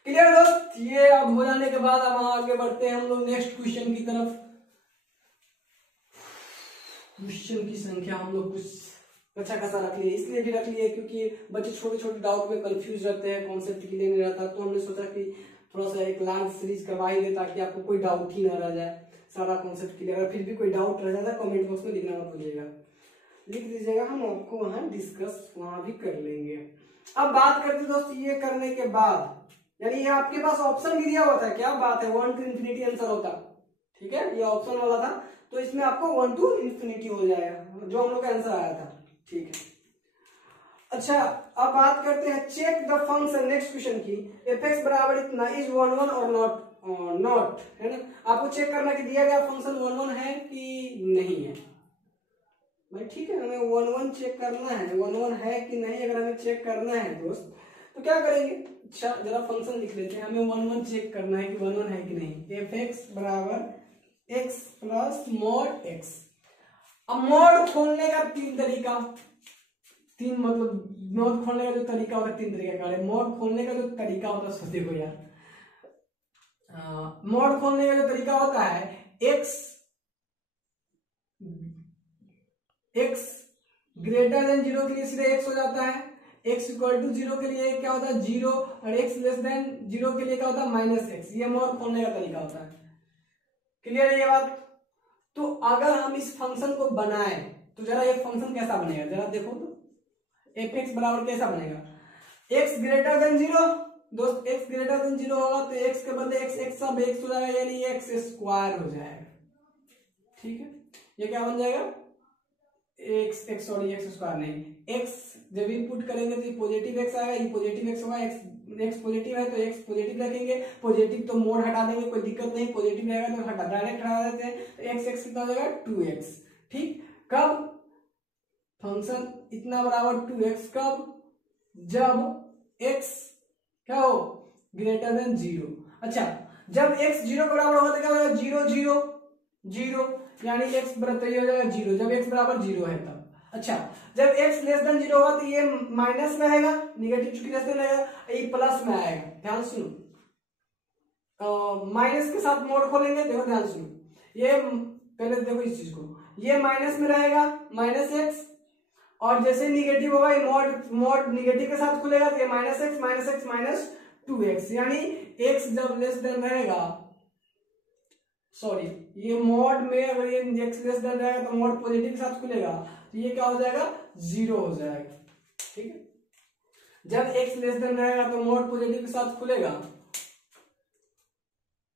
क्लियर दोस्त, ये अब हो जाने के बाद अब आगे बढ़ते हैं हम लोग नेक्स्ट क्वेश्चन की तरफ। क्वेश्चन की संख्या हम लोग कुछ अच्छा खासा रख लिए, इसलिए भी रख लिए क्योंकि बच्चे छोटे छोटे डाउट में कंफ्यूज रहते हैं, कॉन्सेप्ट क्लियर नहीं रहता, तो हमने सोचा कि थोड़ा सा एक लार्ज सीरीज करवा ही दे ताकि आपको कोई डाउट ही ना रह जाए, सारा कॉन्सेप्ट क्लियर। अगर फिर भी कोई डाउट रह जाता है कमेंट बॉक्स में लिखना मत भूलिएगा, लिख दीजिएगा, हम आपको वहां डिस्कस वहां भी कर लेंगे। अब बात करते दोस्त, ये करने के बाद यानी ये आपके पास ऑप्शन भी दिया हुआ था, क्या बात है, 1 टू इंफिनिटी आंसर होता, ठीक है, ये ऑप्शन वाला था, तो इसमें आपको 1 टू इंफिनिटी हो जाएगा जो हम लोग का आंसर आया था, ठीक है। अच्छा, अब बात करते हैं check the function, next question की, fx बराबर इतना इज 1 1 और नॉट, है ना। आपको चेक करना कि दिया गया फंक्शन 1 1 है कि नहीं है भाई, ठीक है, हमें 1 1 चेक करना है, 1 1 है कि नहीं। अगर हमें चेक करना है दोस्त तो क्या करेंगे, अच्छा जरा फंक्शन लिख लेते हैं, हमें 1 1 चेक करना है कि 1 1 है कि नहीं। fx बराबर x प्लस मॉड x। अब मॉड खोलने का तीन तरीका, तीन मतलब मॉड खोलने का जो तरीका होता है तीन तरीके का। मॉड खोलने का जो तरीका होता है, सोचो देखो यार, मॉड खोलने का जो तरीका होता है, x ग्रेटर देन 0 के लिए सीधे x हो जाता है, x इक्वल टू 0 के लिए क्या होता है 0, और x लेस देन 0 के लिए क्या होता है -x। ये मॉड खोलने का तरीका होता है। क्लियर है ये बात। तो अगर हम इस फंक्शन को बनाएं तो जरा ये फंक्शन कैसा बनेगा, जरा देखो तो fx बराबर कैसा बनेगा, x ग्रेटर देन 0 दोस्त, x ग्रेटर देन 0 होगा तो x के बदले x सब x हो जाएगा, यानी x स्क्वायर हो जाएगा, ठीक है। ये क्या बन जाएगा, x स्क्वायर नहीं, x जब इनपुट करेंगे तो ये पॉजिटिव x आएगा, ये पॉजिटिव x होगा, x पॉजिटिव है तो x पॉजिटिव रखेंगे, पॉजिटिव तो मोड हटा देंगे, कोई दिक्कत नहीं, पॉजिटिव रहेगा तो हटा डायरेक्ट हटा देते हैं, तो x कितना हो जाएगा 2x, ठीक। कब फंक्शन इतना बराबर 2x, कब, जब x क्या हो ग्रेटर देन 0। अच्छा, जब x 0 के बराबर होगा तो क्या होगा 0 0 0, यानी x बराबर हो जाएगा 0 जब x बराबर 0 है तब। अच्छा, जब x लेस देन 0 होगा तो ये माइनस में आएगा, निगेटिव चूंकि लेस देन रहेगा, ये प्लस में आएगा, ध्यान सुनो, माइनस के साथ मोड खोलेंगे, देखो ध्यान सुनो, ये पहले देखो इस चीज को, ये माइनस में रहेगा -x, और जैसे निगेटिव होगा ये मोड निगेटिव के साथ खुलेगा तो ये -x -2x, यानी x जब लेस देन रहेगा, सॉरी ये मोड में अगर ये x लेस देन रहेगा तो मोड पॉजिटिव के साथ खुलेगा तो ये क्या हो जाएगा 0 हो जाएगा, ठीक है। जब x लेस देन रहेगा तो मोड पॉजिटिव के साथ खुलेगा,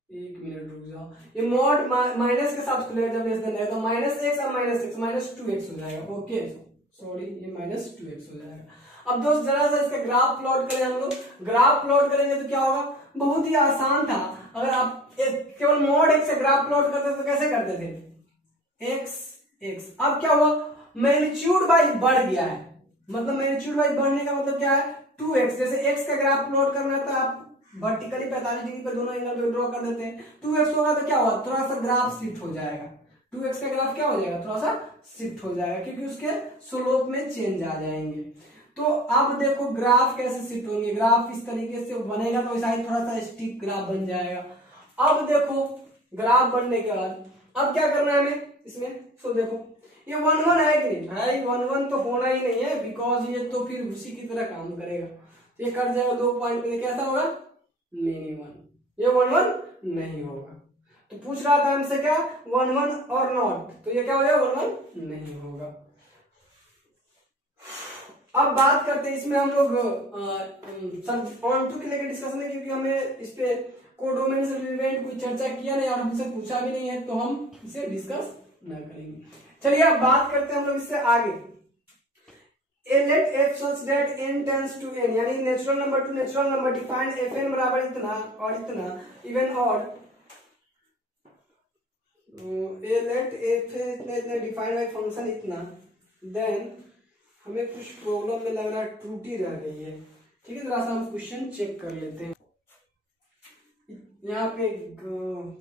एक मिनट रुक जाओ, ये मोड माइनस के साथ खुलेगा जब लेस देन रहेगा तो -x और -x -2x हो जाएगा, ओके सॉरी ये -2x हो जाएगा। अब दोस्त जरा सा इसका ग्राफ प्लॉट करें, हम लोग ग्राफ प्लॉट करेंगे तो क्या होगा, बहुत ही आसान था। अगर आप केवल मोड x से ग्राफ प्लॉट करते तो कैसे करते थे, x, अब क्या हुआ मैग्नीट्यूड वाइज बढ़ गया है, मतलब मैग्नीट्यूड वाइज बढ़ने का मतलब क्या है 2x, जैसे x का ग्राफ प्लॉट करना है तो आप वर्टिकली 45 डिग्री पर दोनों एंगल पे ड्रॉ कर देते हैं, 2x होगा तो क्या होगा थोड़ा सा ग्राफ शिफ्ट हो जाएगा, 2x का ग्राफ क्या हो जाएगा थोड़ा सा शिफ्ट हो जाएगा क्योंकि उसके स्लोप में चेंज आ जाएंगे। तो अब देखो ग्राफ कैसे शिफ्ट होंगे, ग्राफ इस तरीके से बनेगा तो ऐसा ही थोड़ा सा स्टिक ग्राफ बन जाएगा। अब देखो ग्राफ बनने के बाद अब क्या करना है हमें इसमें, सो देखो ये 1 1 है कि नहीं भाई, 1 1 तो होना ही नहीं है बिकॉज ये तो फिर उसी की तरह काम करेगा, ये कट जाएगा 2 पॉइंट पे, कैसा होगा -1, ये 1 1 नहीं होगा। तो पूछ रहा था हमसे क्या 1 1 और नॉट, तो ये क्या हो जाएगा 1 1 नहीं होगा। अब बात करते हैं इसमें हम लोग ऑन2 के लेकर डिस्कशन है क्योंकि हमें इस पे कोडोमेन से रिलेटेड कोई चर्चा किया नहीं और हमसे पूछा भी नहीं है तो हम इसे डिस्कस न करेंगे। चलिए अब बात करते हैं हम लोग इससे आगे, let f such that n tends to n, यानी natural number to natural number defined fn बराबर इतना और इतना इवन ऑड, let f इतना इतना डिफाइंड बाय फंक्शन इतना, देन हमें कुछ प्रॉब्लम में लग रहा है त्रुटि रह गई है, ठीक है, जरा सा हम क्वेश्चन चेक कर लेते हैं। यहाँ पे एक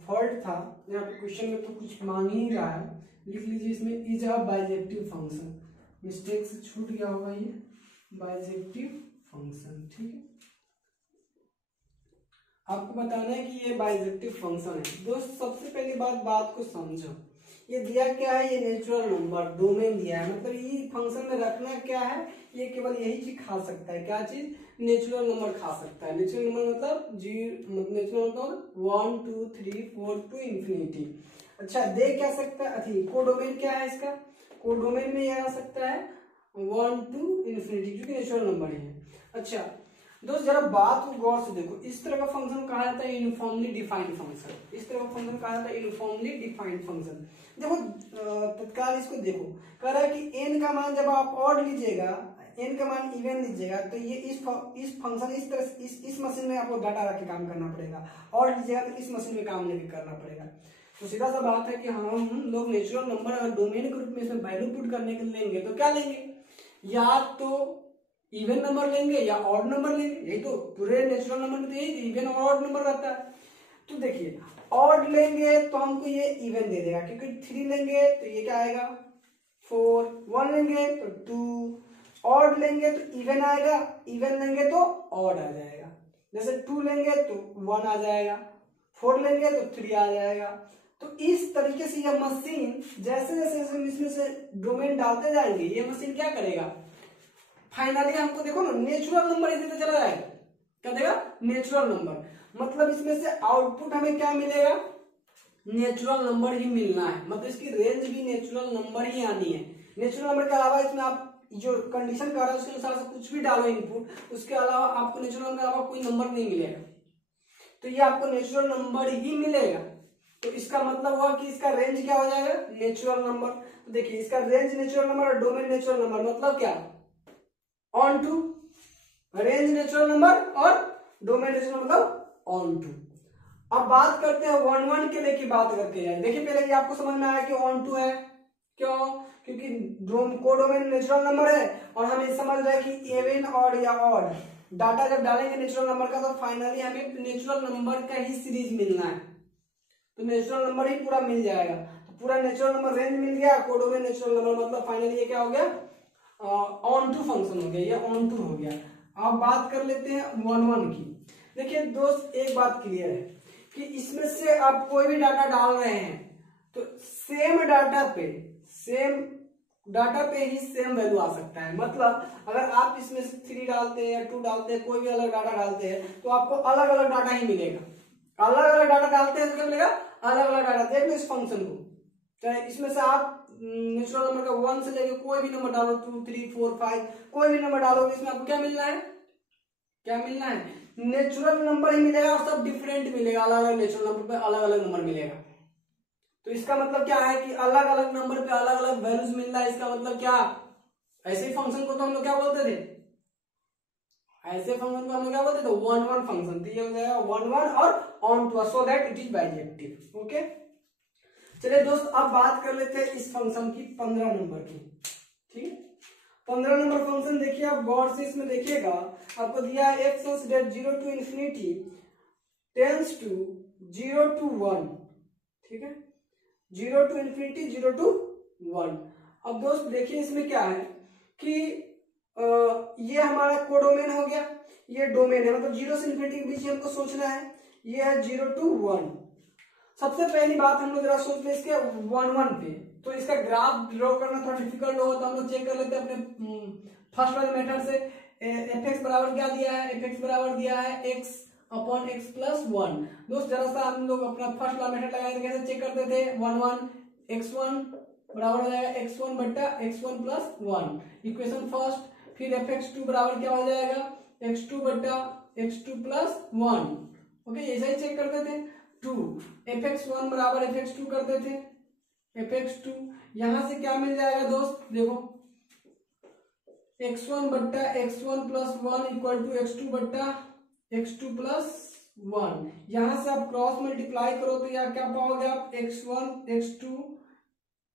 फॉल्ट था, यहाँ पे क्वेश्चन में तो कुछ मांग ही रहा है, लिख लीजिए इसमें is a bijective function, mistake से छूट गया होगा ये बाइजेक्टिव फंक्शन। ठीक है, आपको बताना है कि ये बाइजेक्टिव फंक्शन है। दोस्त सबसे पहली बात को समझो, ये दिया क्या है, ये नेचुरल नंबर डोमेन दिया है, मतलब ये फंक्शन में रखना क्या है, ये केवल यही चीज खा सकता है, क्या चीज, नेचुरल नंबर खा सकता है। नेचुरल नंबर मतलब नेचुरल नंबर 1 2 3 4 टू इंफिनिटी। अच्छा, दे क्या सकता है, अथी कोडोमेन क्या है इसका, कोडोमेन में ये आ सकता है 1 टू इंफिनिटी, क्योंकि नेचुरल नंबर ही है। अच्छा दोस्त जरा बात को गौर से देखो, इस तरह का फंक्शन कहा जाता है यूनिफॉर्मली डिफाइंड फंक्शन, इस तरह का फंक्शन कहा जाता है यूनिफॉर्मली डिफाइंड फंक्शन। देखो तत्काल इसको देखो, कह रहा है कि n का मान जब आप ऑड लीजिएगा, n का मान इवन लीजिएगा, तो ये इस फंक्शन इस तरह इस मशीन में आपको डाटा रख के काम करना पड़ेगा, ऑड लीजिएगा तो इस मशीन में काम लेके करना पड़ेगा। तो सीधा सा बात है कि हम लोग नेचुरल नंबर अगर डोमेन के रूप में इसमें वैल्यू पुट करने के लेंगे तो क्या लेंगे, या तो इवन नंबर लेंगे या ऑड नंबर लेंगे, यही तो पूरे नेचुरल नंबर में तो यही इवन और ऑड नंबर रहता है। तो देखिए ऑड लेंगे तो हमको ये इवन दे देगा, क्योंकि 3 लेंगे तो ये क्या आएगा 4, 1 लेंगे तो 2, ऑड लेंगे तो इवन आएगा, इवन लेंगे तो ऑड आ जाएगा। जैसे 2 लेंगे तो 1 आ जाएगा, 4 लेंगे तो 3 आ जाएगा। तो इस तरीके से यह मशीन जैसे जैसे इसमें से डोमेन डालते जाएंगे, ये मशीन क्या करेगा, फाइनली हमको देखो ना नेचुरल नंबर ही देते चला जाएगा, क्या देगा, नेचुरल नंबर। मतलब इसमें से आउटपुट हमें क्या मिलेगा, नेचुरल नंबर ही मिलना है, मतलब इसकी रेंज भी नेचुरल नंबर ही आनी है। नेचुरल नंबर के अलावा इसमें आप जो कंडीशन कर रहे हो उसके अनुसार से कुछ भी डालो इनपुट, उसके अलावा आपको नेचुरल नंबर के अलावा कोई नंबर नहीं मिलेगा, तो ये आपको नेचुरल नंबर ही मिलेगा। तो इसका मतलब हुआ कि इसका रेंज क्या हो जाएगा, नेचुरल नंबर। तो देखिए इसका रेंज नेचुरल नंबर और डोमेन नेचुरल नंबर, मतलब क्या, onto, range natural number और डोमेन नेचुरल मतलब ऑन टू। अब बात करते हैं 1 1 के लिए की बात करते हैं। देखिए पहले ये आपको समझ में आया कि ऑन टू है, क्यों, क्योंकि कोडोमेन नेचुरल नंबर है और हम ये समझ रहे हैं कि इवन ऑड या ऑड डाटा जब डालेंगे नेचुरल नंबर का तो फाइनली हमें नेचुरल नंबर का ही सीरीज मिलना है, तो नेचुरल नंबर ही पूरा मिल जाएगा। तो पूरा नेचुरल नंबर रेंज मिल गया, कोडोमेन नेचुरल नंबर, मतलब फाइनली ये क्या हो गया, ऑन टू फंक्शन हो गया, ये ऑन टू हो गया। अब बात कर लेते हैं 1 1 की। देखिए दोस्त एक बात क्लियर है कि इसमें से आप कोई भी डाटा डाल रहे हैं तो सेम डाटा पे ही सेम वैल्यू आ सकता है। मतलब अगर आप इसमें से 3 डालते हैं या 2 डालते हैं, कोई भी अलग डाटा डालते हैं तो आपको अलग अलग डाटा ही मिलेगा। अलग अलग डाटा डालते हैं तो क्या मिलेगा, अलग अलग डाटा। देख लो इस फंक्शन को, चाहे इसमें से आप नेचुरल नंबर का 1 से लेकर कोई भी नंबर डालो, 2 3 4 5 कोई भी नंबर डालोगे, इसमें आपको क्या मिलना है, क्या मिलना है, नेचुरल नंबर ही मिलेगा और सब डिफरेंट मिलेगा, अलग अलग नेचुरल नंबर पे अलग अलग नंबर मिलेगा। तो इसका मतलब क्या है कि अलग अलग नंबर पे अलग अलग वैल्यूज मिल रहा है। इसका मतलब क्या, ऐसे फंक्शन को तो हम लोग क्या बोलते थे, ऐसे फंक्शन को हम लोग क्या बोलते थे, 1 1 फंक्शन। तो ये हो जाएगा 1 1 और onto, so that it is bijective. Okay, चलिए दोस्त अब बात कर लेते हैं इस फंक्शन की 15 नंबर की। ठीक है, 15 नंबर फंक्शन देखिए आप गौर से इसमें देखिएगा, आपको दिया है x considered 0 to infinity tends to 0 to 1। ठीक है, 0 to infinity 0 to 1। अब दोस्त देखिए इसमें क्या है कि ये हमारा कोडोमेन हो गया, ये डोमेन है, मतलब 0 से इन्फिनिटी के बीच हमको सोचना है। ये है 0 to 1। सबसे पहली बात हम लोग जरा सोच ले इसके 1 1 पे, तो इसका ग्राफ ड्रॉ करना थोड़ा डिफिकल्ट होगा, तो हम लोग चेक कर लेते हैं अपने फर्स्ट वाले मेथड से। fx बराबर क्या दिया है, fx बराबर दिया है x अपॉन x प्लस 1। दोस्त जरा सा हम लोग अपना फर्स्ट वाला मेथड लगाए कैसे चेक करते थे, 1 1 x1 बराबर हो जाएगा x1 बट्टा x1 प्लस 1, इक्वेशन फर्स्ट। फिर fx2 बराबर क्या हो जाएगा, x2 बट्टा x2 प्लस 1। ओके, ऐसा ही चेक करते थे। 2 fx1 बराबर fx2 करते थे, fx2 यहां से क्या मिल जाएगा दोस्त, देखो x1 बट्टा x1 plus 1 equal to x2 बट्टा x2 प्लस 1। यहां से आप क्रॉस मल्टीप्लाई करो तो यहाँ क्या पाओगे आप, x1 x2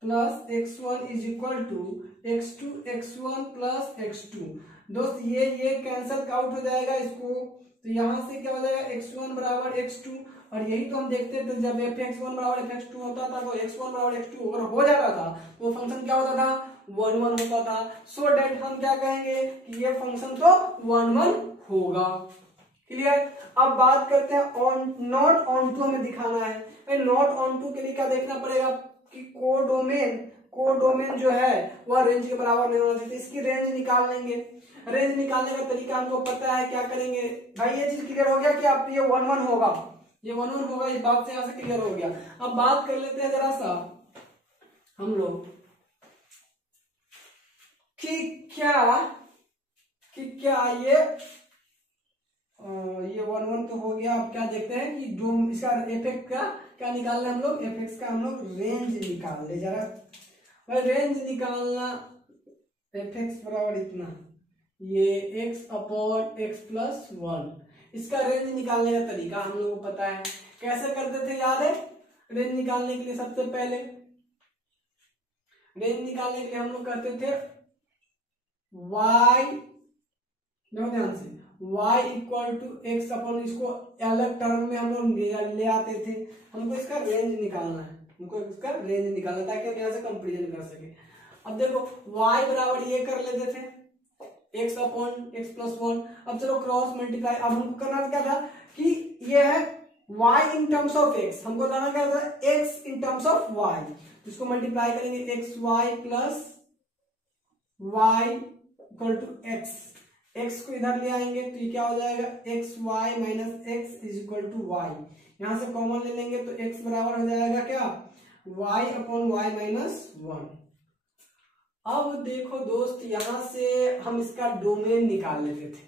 plus x1 is equal to x2 x1 plus x2। दोस्त ये कैंसल आउट हो जाएगा इसको, तो यहाँ से क्या हो जाएगा x1 बराबर x2। और यही तो हम देखते थे जब fx1 बराबर fx2 होता था तो x1 बराबर x2 अगर हो जाता था तो वो फंक्शन क्या होता था 1 1 होता था। सो डेट हम क्या कहेंगे कि ये फंक्शन तो 1 1 होगा। क्लियर। अब बात करते हैं ऑन नॉट ऑन टू हमें दिखाना है। नॉट ऑन टू के लिए क्या देखना पड़ेगा कि कोडोमेन जो है वह रेंज के बराबर नहीं होना चाहिए। इसकी रेंज निकाल लेंगे। रेंज निकालने का तरीका हमको पता है, क्या करेंगे भाई, ये चीज क्लियर हो गया कि आप ये 1 1 होगा, ये 1 1 होगा, इस बात से यहां से क्लियर हो गया। अब बात कर लेते हैं जरा सा हम लोग कि क्या ये 1 1 तो हो गया। अब क्या देखते हैं कि डोम इसका एफेक्ट का क्या निकालना है हम लोग, एफेक्ट का हम लोग रेंज निकाल ले जरा भाई। रेंज निकालना एफेक्ट बराबर इतना, ये x अपॉन x प्लस 1, इसका रेंज निकालने का तरीका हम लोगों को पता है। कैसे करते थे याद है। रेंज निकालने के लिए सबसे पहले रेंज निकालने के लिए हम लोग करते थे y, ध्यान से y equal to x upon, इसको अलग टर्म में हम लोग ले आते थे। हमको इसका रेंज निकालना है, हमको इसका रेंज निकालना ताकि हम यहाँ से कंपेरिजन कर सके। अब देखो y बराबर ये कर लेते थे x अपॉन एक्स प्लस 1। अब चलो क्रॉस मल्टीप्लाई। अब हमको करना क्या था कि ये है y in terms of x, हमको लाना क्या था x in terms of y। इसको मल्टीप्लाई करेंगे x y plus y equal to x, x को इधर ले आएंगे तो ये क्या हो जाएगा x y minus x is equal to y. यहां से कॉमन ले लेंगे तो x बराबर हो जाएगा क्या y अपॉन वाई माइनस 1। अब देखो दोस्त यहां से हम इसका डोमेन निकाल लेते थे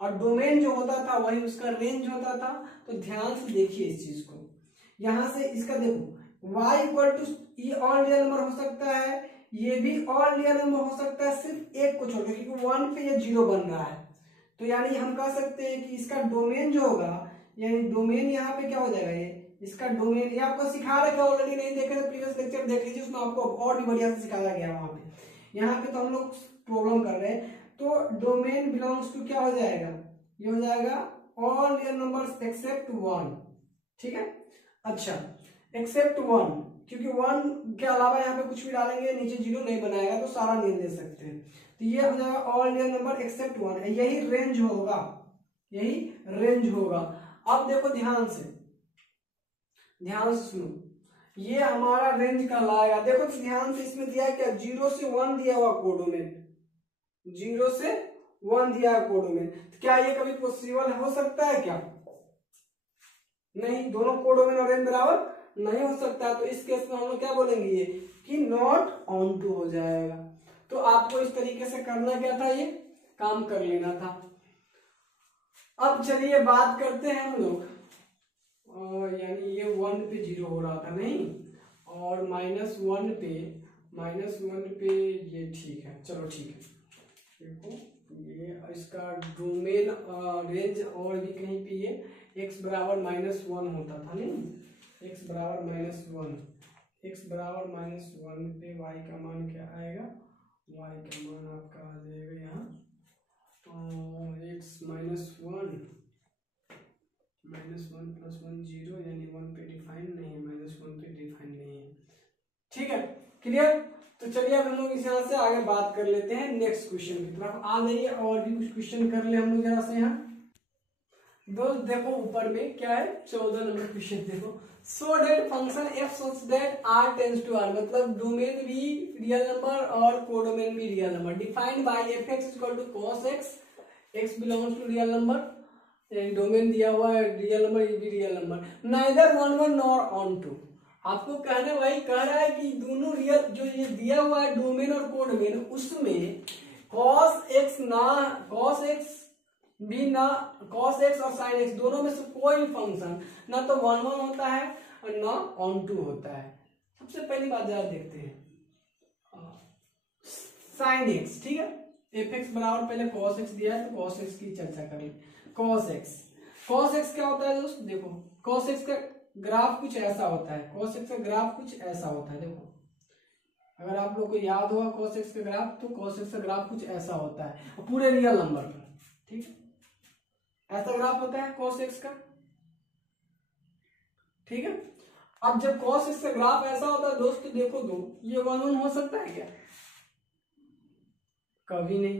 और डोमेन जो होता था वही उसका रेंज होता था। तो ध्यान से देखिए इस चीज को, यहां से इसका देखो y इक्वल टू, ये ऑल रियल नंबर हो सकता है, ये भी ऑल रियल नंबर हो सकता है सिर्फ एक को छोड़कर, क्योंकि 1 पे ये 0 बन रहा है। तो यानी हम कह सकते हैं कि इसका डोमेन जो होगा, यानी डोमेन यहाँ पे क्या हो जाएगा, ये इसका डोमेन, ये आपको सिखा रखा ऑलरेडी, नहीं देखे तो प्रीवियस लेक्चर देख लीजिए, उसमें आपको और भी बढ़िया से सिखाया गया वहां पे। यहाँ पे तो हम लोग प्रॉब्लम कर रहे हैं। तो डोमेन बिलोंग्स टू क्या हो जाएगा, ये हो जाएगा ऑल रियल नंबर्स एक्सेप्ट 1। ठीक है, अच्छा एक्सेप्ट 1, क्योंकि 1 के अलावा यहाँ पे कुछ भी डालेंगे नीचे 0 नहीं बनाएगा तो सारा नहीं दे सकते हैं। तो ये हो जाएगा ऑल रियल नंबर एक्सेप्ट 1, यही रेंज होगा, यही रेंज होगा। अब देखो ध्यान से सुनो, ये हमारा रेंज का लाएगा। देखो तो ध्यान से इसमें दिया क्या 0 से 1 दिया हुआ कोडोमेन, 0 से 1 दिया है कोडोमेन। तो क्या ये कभी पॉसिबल हो सकता है क्या, नहीं, दोनों कोडोमेन और रेंज बराबर नहीं हो सकता। तो इस केस में हम लोग क्या बोलेंगे ये कि नॉट ऑन टू हो जाएगा। तो आपको इस तरीके से करना क्या था, ये काम कर लेना था। अब चलिए बात करते हैं हम लोग, यानी ये 1 पे 0 हो रहा था नहीं, और -1 पे ये ठीक है, चलो ठीक है। देखो ये इसका डोमेन रेंज और भी कहीं पे ये x बराबर -1 होता था नहीं, x बराबर -1, x बराबर -1 पे y का मान क्या आएगा, y का मान आपका आ जाएगा यहाँ x -1 प्लस 1 0, यानी 1 पे डिफाइन नहीं है, -1 पे डिफाइन नहीं है। ठीक है, क्लियर। तो चलिए अब हम लोग इस यहाँ से आगे बात कर लेते हैं नेक्स्ट क्वेश्चन की तरफ आ जाइए, और भी कुछ क्वेश्चन कर ले हम लोग जरा से यहाँ। दोस्त देखो ऊपर में क्या है 14 नंबर क्वेश्चन देखो, so that function f such that r tends to r, मतलब डोमेन भी रियल नंबर और कोडोमेन भी real number, defined by fx equal to cos x, x belongs to real number, domain दिया हुआ है real number, ये भी real number, neither 1 1 nor onto. आपको कहने वही कह रहा है कि दोनों रियल जो ये दिया हुआ है डोमेन और कोडोमेन, उसमें cos x भी ना, cos x और sin x दोनों में से कोई फंक्शन ना तो 1 1 होता है और ना ऑन टू होता है। सबसे पहली बात जरा देखते हैं sin x, ठीक है, fx बराबर पहले cos x दिया है तो cos x की चर्चा करें। cos x क्या होता है दोस्त, देखो cos x का ग्राफ कुछ ऐसा होता है, cos x का ग्राफ कुछ ऐसा होता है। देखो अगर आप लोग को याद होगा cos x का ग्राफ, तो cos x का ग्राफ कुछ ऐसा होता है पूरे रियल नंबर पर, ठीक है, ऐसा ग्राफ होता है cos x का, ठीक है। अब जब cos x का ग्राफ ऐसा होता है दोस्तों, देखो तो ये 1 1 हो सकता है क्या? कभी नहीं।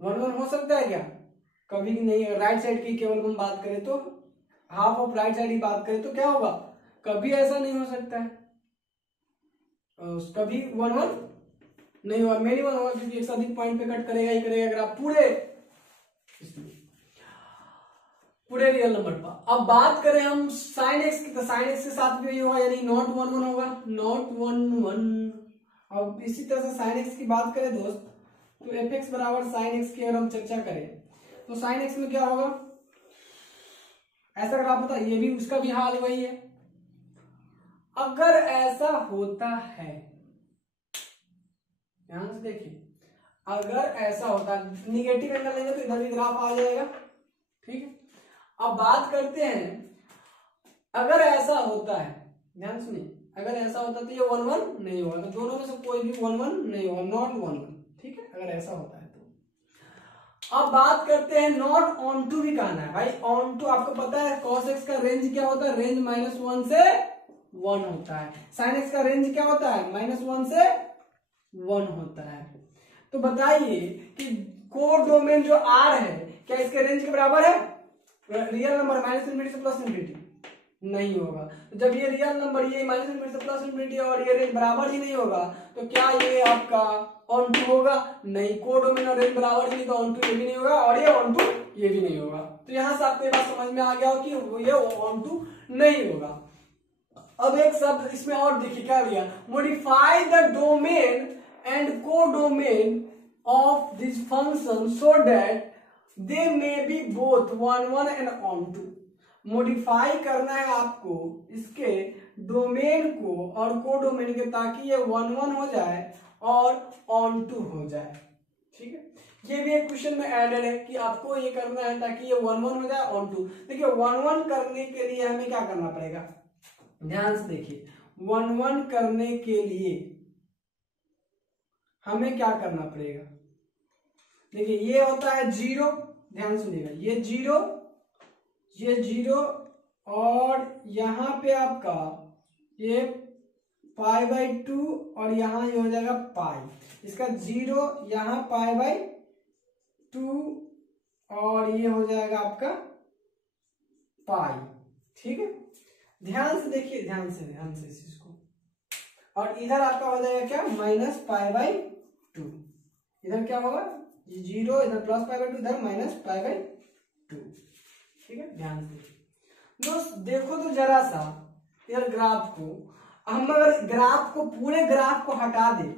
1 1 हो सकता है क्या? कभी नहीं। राइट साइड की केवल हम बात करें तो, हाफ ऑफ राइट साइड की बात करें तो क्या होगा? कभी ऐसा नहीं हो सकता है, कभी 1 1 नहीं होगा, मेनी 1 होगा, क्योंकि एक से अधिक पॉइंट पे कट करेगा ही करेगा अगर आप पूरे रियल नंबर पर। अब बात करें हम साइन एक्स की, तो साइन एक्स के साथ भी होगा, यानी नॉट 1 1 होगा, नॉट 1 1। अब इसी तरह से साइन एक्स की बात करें दोस्त, तो एफ एक्स बराबर साइन एक्स की अगर हम चर्चा करें तो साइन एक्स में क्या होगा? ऐसा ग्राफ होता है, ये भी उसका भी हाल वही है। अगर ऐसा होता है, ध्यान से देखिए, अगर ऐसा होता है, निगेटिव एंगल लेंगे तो इधर भी ग्राफ आ जाएगा, ठीक है। अब बात करते हैं, अगर ऐसा होता है, ध्यान सुनिए, अगर ऐसा होता तो ये 1 1 नहीं होगा, तो दोनों में से कोई भी 1 1 नहीं होगा, नॉट 1 1, ठीक है, अगर ऐसा होता है तो। अब बात करते हैं नॉट ऑन टू भी कहना है भाई, ऑन टू आपको पता है cos x का रेंज क्या होता है? रेंज -1 से 1 होता है। sin x का रेंज क्या होता है? -1 से 1 होता है। तो बताइए कि कोड डोमेन जो R है, क्या इसके रेंज के बराबर है? रियल नंबर -∞ से +∞ नहीं होगा। तो जब ये रियल नंबर, ये -∞ से +∞ और ये रेंज बराबर ही नहीं होगा, तो क्या ये आपका ऑन टू होगा? नहीं। कोड डोमेन और रेंज बराबर ही नहीं, तो ऑन टू ये भी नहीं होगा और ये ऑन टू ये भी नहीं होगा। तो यहां से आपको ये बात समझ में आ गया हो कि ये ऑन टू नहीं होगा। अब एक शब्द इसमें और देखिए क्या दिया, modify the domain and codomain of this function so that they may be both 1 1 and onto. Modify करना है आपको इसके डोमेन को और कोडोमेन के, ताकि ये 1 1 हो जाए और ऑन टू हो जाए, ठीक है। ये भी एक क्वेश्चन में एडेड है कि आपको ये करना है ताकि ये 1 1 हो जाए, ऑन टू। देखिए 1 1 करने के लिए हमें क्या करना पड़ेगा? ध्यान से देखिए, 1 1 करने के लिए हमें क्या करना पड़ेगा? देखिए ये होता है 0, ध्यान सुनिएगा, ये 0 और यहां पे आपका ये π/2 और यहां ये हो जाएगा पाई। इसका 0 यहां π/2 और ये हो जाएगा आपका पाई, ठीक है। ध्यान से देखिए, ध्यान से इस चीज को, और इधर आपका हो जाएगा क्या? -π/2। इधर क्या होगा? 0, इधर +π/2, इधर -π/2, ठीक है। ध्यान से दोस्त देखो तो जरा सा इधर ग्राफ को, हम अगर ग्राफ को, पूरे ग्राफ को हटा दे,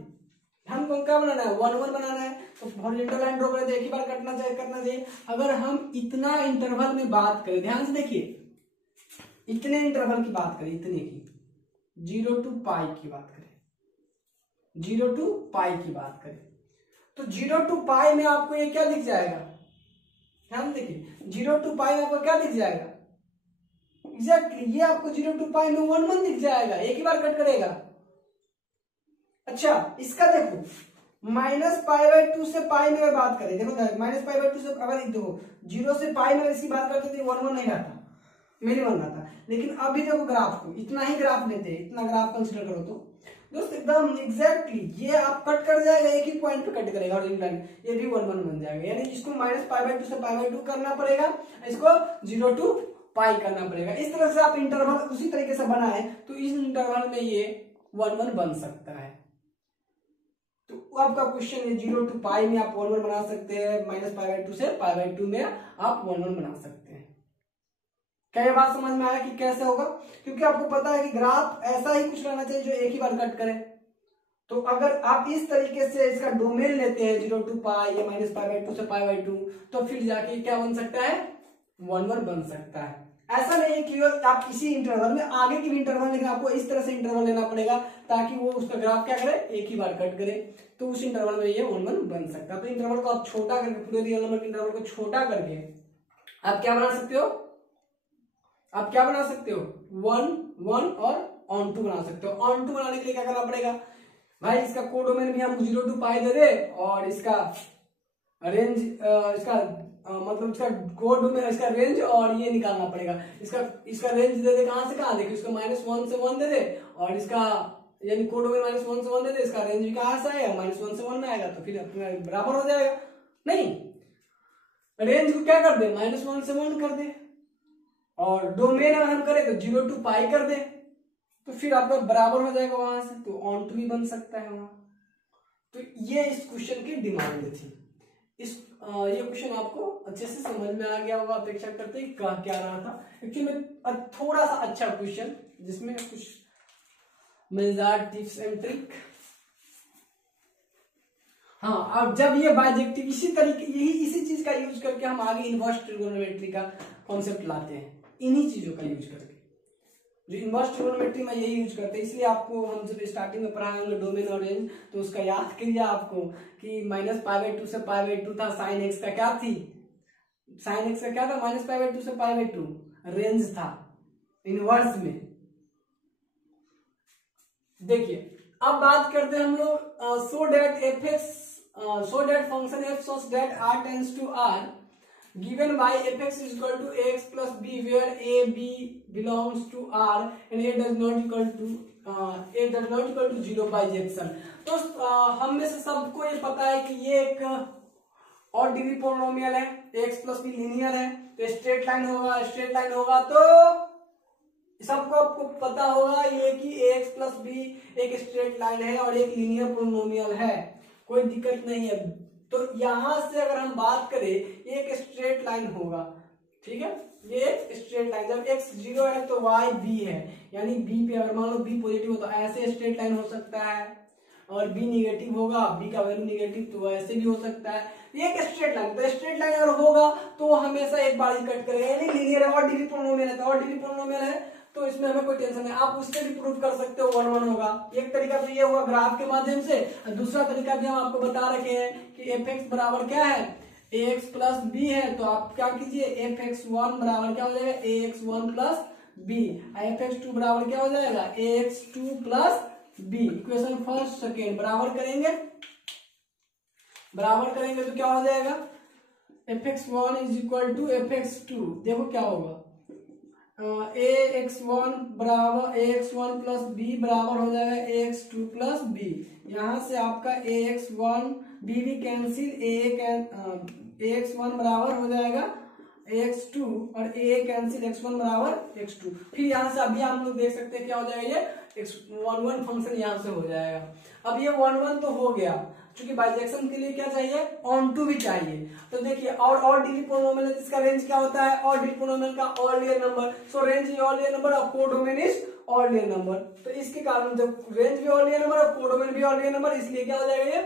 हमको क्या बनाना है? 1 1 बनाना है, तो हॉरिजॉन्टल लाइन ड्रॉ करें तो एक ही बार करना चाहिए। अगर हम इतना इंटरवल में बात करें, ध्यान से देखिए, इतने इंटरवल की बात करें, इतने की 0 to π की बात करें, 0 to π की बात करें, तो 0 to π में आपको ये क्या दिख जाएगा? ध्यान देखिए, 0 to π में आपको क्या दिख जाएगा? एग्जैक्टली ये आपको 0 to π में 1 1 दिख जाएगा, एक ही बार कट करेगा। अच्छा इसका देखो, -π/2 से π में अगर बात करें, देखो -π/2 से, अगर देखो 0 से π में इसकी बात करते तो 1 1 नहीं आता, मिनिमम आता। लेकिन अभी देखो ग्राफ को, इतना ही ग्राफ लेते हैं, इतना ग्राफ कंसीडर करो तो दोस्त एकदम एग्जैक्टली ये आप कट कर जाएगा, एक ही पॉइंट पे कट करेगा और लाइन ये भी 1 1 बन जाएगा। यानी इसको -π/2 से π/2 करना पड़ेगा, इसको 0 to π करना पड़ेगा। इस तरह से आप इंटरवल उसी तरीके से बनाए तो इस इंटरवल में ये 1 1 बन सकता है। तो आपका क्वेश्चन है 0 to π में आप 1 1 बना सकते हैं, -π/2 से π/2 में आप 1 1 बना सकते हैं। क्या ये बात समझ में आया कि कैसे होगा? क्योंकि आपको पता है कि ग्राफ ऐसा ही कुछ रहना चाहिए जो एक ही बार कट करे। तो अगर आप इस तरीके से इसका डोमेन लेते हैं 0 to π या -π/2 से π/2, तो फिर जाके क्या बन सकता है? 1 1 बन सकता है। ऐसा नहीं है कि आप इसी इंटरवल में आगे की भी इंटरवल, लेकिन आपको इस तरह से इंटरवल लेना पड़ेगा ताकि वो उसका ग्राफ क्या करे? एक ही बार कट करे, तो उस इंटरवल में ये 1 1 बन सकता है। तो इंटरवल को आप छोटा करके, पूरे रियल नंबर के इंटरवल को छोटा करके आप क्या बना सकते हो? आप क्या बना सकते हो? 1 1 और ऑन टू बना सकते हो। ऑन टू बनाने के लिए क्या करना पड़ेगा? भाई इसका कोडोमेन भी हम 0 to पाई दे दे और इसका रेंज मतलब इसका कोडोमेन इसका रेंज और ये निकालना पड़ेगा। इसका रेंज दे दे कहां से कहां, देखिए इसका -1 से 1 दे दे और इसका यानी कोडोमेन -1 से 1 दे दे, इसका रेंज भी कहां से आएगा -1 से 1 में आएगा, तो फिर अपना बराबर हो जाएगा। नहीं, रेंज को क्या कर दे -1 से 1 कर दे और डोमेन अगर हम करें तो 0 to पाई कर दे, तो फिर आपका बराबर हो जाएगा वहां से, तो ऑन टू भी बन सकता है वहां। तो ये इस क्वेश्चन की डिमांड थी। ये क्वेश्चन आपको अच्छे से समझ में आ गया होगा, अपेक्षा करते ही क्या रहा था। एक्चुअली में थोड़ा सा अच्छा क्वेश्चन जिसमें कुछ मजेदार टिप्स एंड ट्रिक। हाँ, अब जब ये बाइजेक्टिव इसी तरीके इसी चीज का यूज करके हम आगे इनवर्स ट्रिगोनोमेट्री का कॉन्सेप्ट लाते हैं, इन्हीं चीजों का यूज करके। जो इनवर्स ट्रिगोनोमेट्री में यही यूज करते हैं, इसलिए आपको हम जब स्टार्टिंग में पढ़ाए होंगे डोमेन और रेंज, तो उसका याद कीजिए आपको कि -π/2 से π/2 था, साइन एक्स का क्या थी, साइन एक्स का क्या था -π/2 से π/2 रेंज था इनवर्स में। देखिए अब बात करते हैं हम लोग so that function f such that r tends to r given by fx is equal to ax plus b where a b belongs to r and a does not equal to 0 bijection. तो हम में से सबको ये पता है कि ये एक और डिग्री पोलिनोमियल है, x प्लस बी लीनियर है, तो स्ट्रेट लाइन होगा तो सबको आपको पता होगा ये कि ax प्लस बी एक स्ट्रेट लाइन है और एक लीनियर पोलिनोमियल है, कोई दिक्कत नहीं है। तो यहां से अगर हम बात करें एक स्ट्रेट लाइन होगा, ठीक है, ये एक स्ट्रेट लाइन, जब x 0 है तो y b है, यानी b पे अगर मान लो b पॉजिटिव हो तो ऐसे स्ट्रेट लाइन हो सकता है, और b निगेटिव होगा, b का वैल्यू निगेटिव तो ऐसे भी हो सकता है। ये एक स्ट्रेट लाइन, तो स्ट्रेट लाइन अगर होगा तो हमेशा एक बार ही कट करेगा, यानी लीनियर है और डिग्री पोलिनोमियल है, तो और डिग्री पोलिनोमियल है तो इसमें हमें कोई टेंशन नहीं। आप उससे भी प्रूव कर सकते हो 1 1 होगा। एक तरीका तो ये हुआ ग्राफ के माध्यम से, और दूसरा तरीका भी हम आपको बता रखे हैं कि fx बराबर क्या है, ax प्लस b है, तो आप क्या कीजिए fx1 बराबर क्या हो जाएगा ax1 प्लस b, fx2 बराबर क्या हो जाएगा ax2 plus b। Equation first second बराबर करेंगे तो क्या हो जाएगा fx1 is equal to fx2, देखो क्या होगा ax1 प्लस b बराबर हो जाएगा ax2 प्लस b। यहां से आपका ax1 b भी कैंसिल, ax1 बराबर हो जाएगा ax2 और a कैंसिल x1 बराबर x2। फिर यहां से अभी हम लोग देख सकते हैं क्या हो जाएगा, ये x11 फंक्शन यहां से हो जाएगा। अब ये 1 1 तो हो गया, क्योंकि बाइजेक्शन के लिए क्या चाहिए ऑन टू भी चाहिए। तो देखिए और डिग्री पोलिनोमियल है जिसका रेंज क्या होता है, और डिग्री पोलिनोमियल का odd real number, so range is odd real number और codomain is odd real number. तो इसके कारण जब रेंज भी ऑड रियल नंबर और कोडोमेन भी ऑड रियल नंबर, इसलिए क्या हो जाएगा ये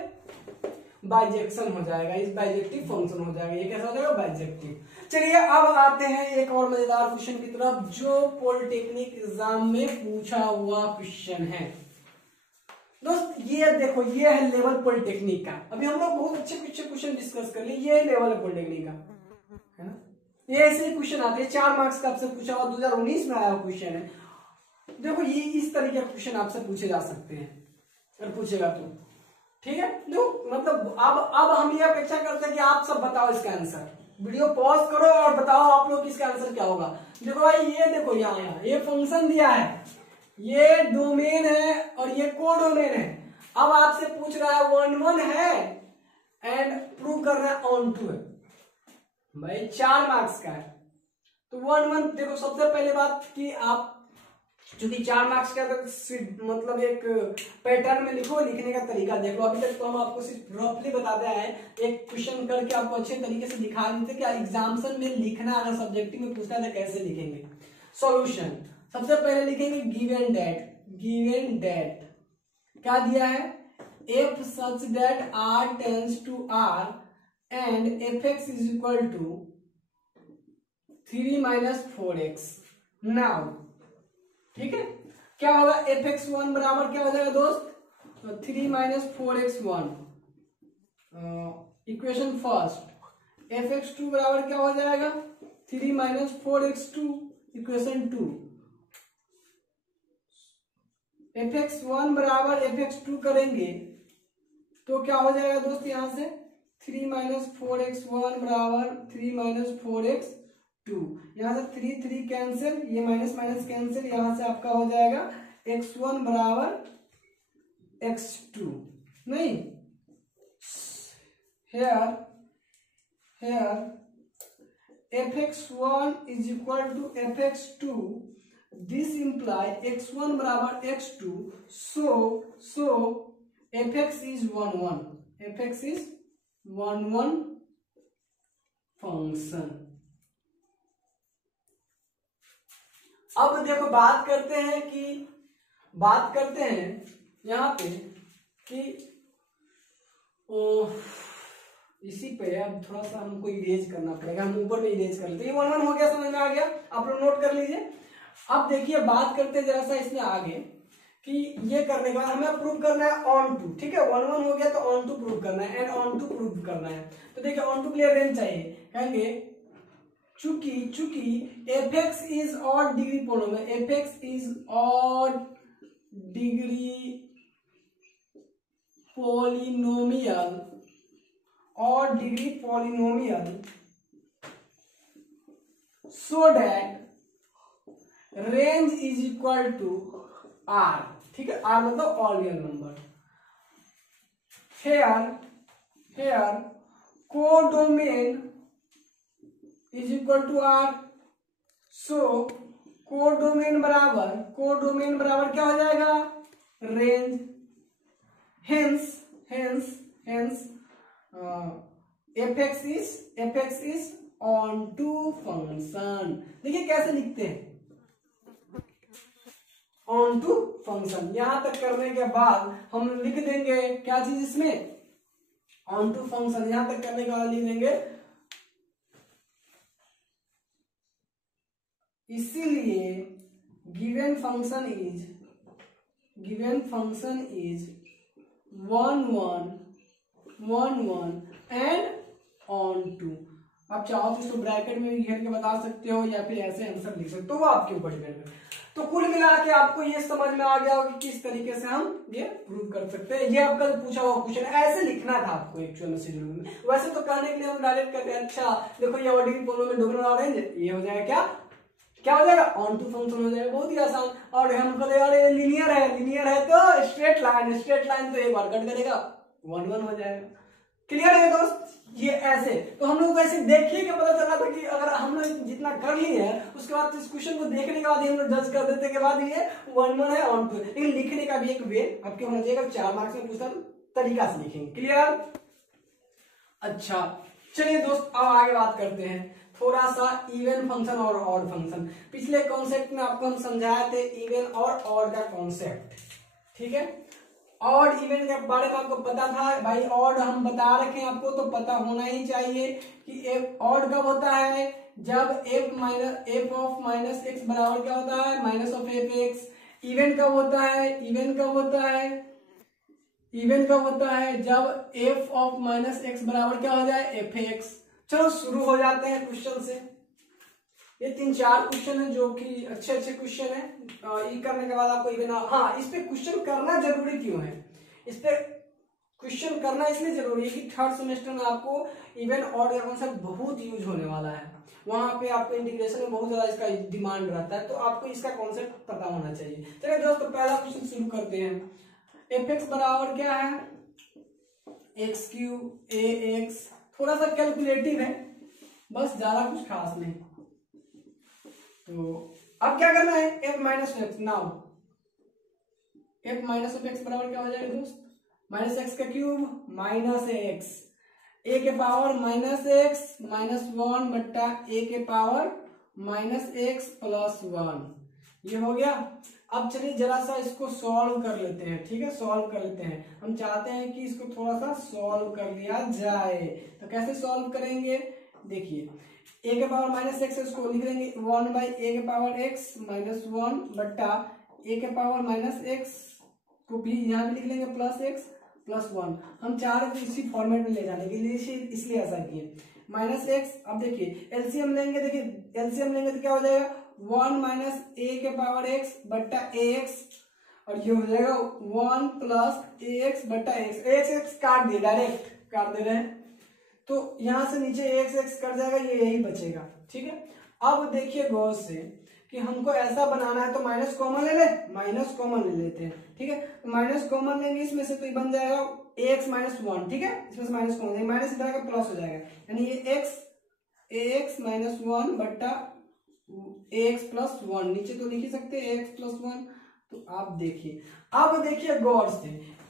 बाइजेक्शन हो जाएगा, इस बाइजेक्टिव फंक्शन हो जाएगा। ये कैसा हो जाएगा बाइजेक्टिव। चलिए अब आते हैं एक और मजेदार क्वेश्चन की तरफ जो पॉलिटेक्निक एग्जाम में पूछा हुआ क्वेश्चन है। दोस्त ये देखो, ये है लेवल पॉलिटेक्निक का। अभी हम लोग बहुत अच्छे क्वेश्चन डिस्कस कर लिए, ये लेवल है पॉलिटेक्निक का, है ना। ये ऐसे ही क्वेश्चन आते हैं, 4 मार्क्स का आपसे पूछा हुआ 2019 में आया हुआ क्वेश्चन है। देखो ये इस तरीके के क्वेश्चन आपसे पूछे जा सकते हैं, अगर पूछेगा तो ठीक है। देखो मतलब अब हम ये अपेक्षा करते हैं कि आप सब बताओ इसका आंसर, वीडियो पॉज करो और बताओ आप लोग इसका आंसर क्या होगा। देखो भाई ये देखो यहाँ ये फंक्शन दिया है, ये डोमेन है और ये कोडोमेन है। अब आपसे पूछ रहा है 1 1 है एंड प्रूव कर रहा है ऑन टू है, भाई 4 मार्क्स का है। तो 1 1 देखो सबसे पहले बात कि आप चूंकि 4 मार्क्स का तो मतलब एक पैटर्न में लिखो, लिखने का तरीका देख लो। अभी तक तो हम आपको सिर्फ रफली बताते हैं, एक क्वेश्चन करके आपको अच्छे तरीके से दिखा देते कि एग्जाम्शन में लिखना अगर सब्जेक्टिव में पूछता है तो कैसे लिखेंगे। सॉल्यूशन सबसे पहले लिखेंगे गिवन दैट क्या दिया है, f such that r tends to r and fx is equal to 3 minus 4x। Now ठीक है, क्या होगा fx1 बराबर क्या हो जाएगा दोस्त, तो 3 minus 4x1। Equation first fx2 बराबर क्या हो जाएगा 3 minus 4x2, इक्वेशन 2। fx1 बराबर fx2 करेंगे तो क्या हो जाएगा दोस्त, यहां से 3 माइनस 4x1 बराबर 3 माइनस 4x2, यहां से 3 3 कैंसिल, ये माइनस माइनस कैंसिल, यहां से आपका हो जाएगा x1 बराबर x2, नहीं here fx1 is equal to fx2, this imply x1 बराबर x2, so fx is 1 1, fx is 1 1 function. अब देखो बात करते हैं यहाँ पे कि इसी पे अब थोड़ा सा हमको इरेज करना पड़ेगा, हम ऊपर में इरेज कर लेते हैं। ये 1 1 हो गया, समझ में आ गया, आप लोग नोट कर लीजिए। अब देखिए बात करते हैं जरा सा इसमें आगे कि ये करने के बाद हमें प्रूव करना है ऑन टू, ठीक है, 1 1 हो गया तो ऑन टू प्रूव करना है, एंड ऑन टू प्रूव करना है। तो देखिए ऑन टू के लिए रेंज चाहिए, कहेंगे चूंकि fx is odd degree polynomial, fx is odd degree polynomial, odd degree polynomial, so that range is equal to r, ठीक है, r मतलब all real number. here codomain is equal to r, so codomain बराबर क्या हो जाएगा, range, hence fx is onto function. देखिए कैसे लिखते हैं, onto फंक्शन। यहां तक करने के बाद हम लिख देंगे क्या चीज इसमें, onto फंक्शन। यहां तक करने के बाद लिख देंगे, इसीलिए given function is 1 1 and onto. आप चाहो तो इसको ब्रैकेट में भी घेर के बता सकते हो या फिर ऐसे आंसर लिख सकते हो, वो आपके ऊपर डिपेंड है। तो कुल मिला के आपको ये समझ में आ गया होगा कि किस तरीके से हम ये प्रूव कर सकते हैं। ये आपका पूछा हुआ क्वेश्चन ऐसे लिखना था आपको एक्चुअल में शेड्यूल में। वैसे तो कहने के लिए हम डायरेक्ट करते हैं, अच्छा देखो ये ऑर्डिनरी पोलो में डोमिनल ऑरेंज, ये हो जाएगा क्या हो जाएगा, ऑन टू फंक्शन हो जाएगा, बहुत ही आसान। और हम कहते यार लीनियर है तो स्ट्रेट लाइन तो एक बार कट करेगा, 1 1 हो जाएगा। क्लियर है दोस्त, ये ऐसे। तो हम लोग को ऐसे देखिए कि पता चला था कि अगर हम लोग जितना कर लिए हैं उसके बाद इस क्वेश्चन को देखने के बाद हम लोग जज कर देते के बाद ये 1 1 है ऑन टू। लेकिन लिखने का भी एक वे आपके होना चाहिए, 4 मार्क्स में पूछता तो तरीका से लिखेंगे। क्लियर, अच्छा चलिए दोस्त अब आगे बात करते हैं थोड़ा सा इवन फंक्शन और ऑड फंक्शन। पिछले कॉन्सेप्ट में आपको हम समझाए थे इवन और ऑड का कॉन्सेप्ट, ठीक है। ऑड इवन के बारे में आपको पता था भाई, ऑड हम बता रखे हैं आपको, तो पता होना ही चाहिए कि ऑड कब होता है, जब f ऑफ माइनस एक्स बराबर क्या होता है, minus of F x. Even कब होता है, जब f ऑफ माइनस एक्स बराबर क्या हो जाए, एफ एक्स। चलो शुरू हो जाते हैं क्वेश्चन से। ये 3-4 क्वेश्चन है जो कि अच्छे क्वेश्चन है। ये करने के बाद आपको इवन, हाँ इस पे क्वेश्चन करना जरूरी क्यों है, इस पे क्वेश्चन करना इसलिए जरूरी है कि 3rd सेमेस्टर में आपको इवन ऑड का कॉन्सेप्ट बहुत यूज होने वाला है। वहां पे आपको इंटीग्रेशन में बहुत ज्यादा इसका डिमांड रहता है, तो आपको इसका कॉन्सेप्ट पता होना चाहिए। चलिए दोस्तों पहला क्वेश्चन शुरू करते हैं। एफ एक्स बराबर क्या है, x³ ax। थोड़ा सा कैलकुलेटिव है, बस ज्यादा कुछ खास नहीं। तो अब क्या करना है, f minus x. Now f minus of x बराबर क्या हो जाएगा दोस्त, माइनस एक्स का क्यूब माइनस एक्स, a के पावर माइनस एक्स माइनस 1 बट्टा a के पावर माइनस एक्स प्लस 1। ये हो गया। अब चलिए जरा सा इसको सॉल्व कर लेते हैं, ठीक है, सॉल्व कर लेते हैं। हम चाहते हैं कि इसको थोड़ा सा सॉल्व कर लिया जाए, तो कैसे सॉल्व करेंगे, देखिए a के पावर माइनस एक्स इसको लिख देंगे 1 बाई a के पावर x माइनस 1 बट्टा a के पावर माइनस एक्स को भी यहाँ भी लिख लेंगे प्लस एक्स प्लस 1। हम चाह रहे थे इसी फॉर्मेट में ले जाने के लिए, इसलिए ऐसा किए माइनस एक्स। अब देखिए एलसीएम लेंगे, देखिए एलसीएम लेंगे तो क्या हो जाएगा, 1 माइनस a के पावर x बट्टा ax और ये हो जाएगा 1 प्लस एक्स बटा एक्स। एक्स एक्स काट दिए, डायरेक्ट काट दे रहे हैं, तो यहां से नीचे एक्स एक्स कट जाएगा, ये यही बचेगा। ठीक है, अब देखिए गौर से कि हमको ऐसा बनाना है तो माइनस कॉमन ले ले, माइनस कॉमन ले लेते हैं। ठीक है, तो माइनस कॉमन लेंगे इसमें से, तो ये बन जाएगा एक्स माइनस वन। ठीक है, इसमें से माइनस कॉमन लेंगे, माइनस इधर का प्लस हो जाएगा, यानी ये एक्स माइनस वन बट्टा एक्स प्लस वन, नीचे तो लिख ही सकते हैं एक्स प्लस वन। तो आप देखिए, अब देखिए गौर से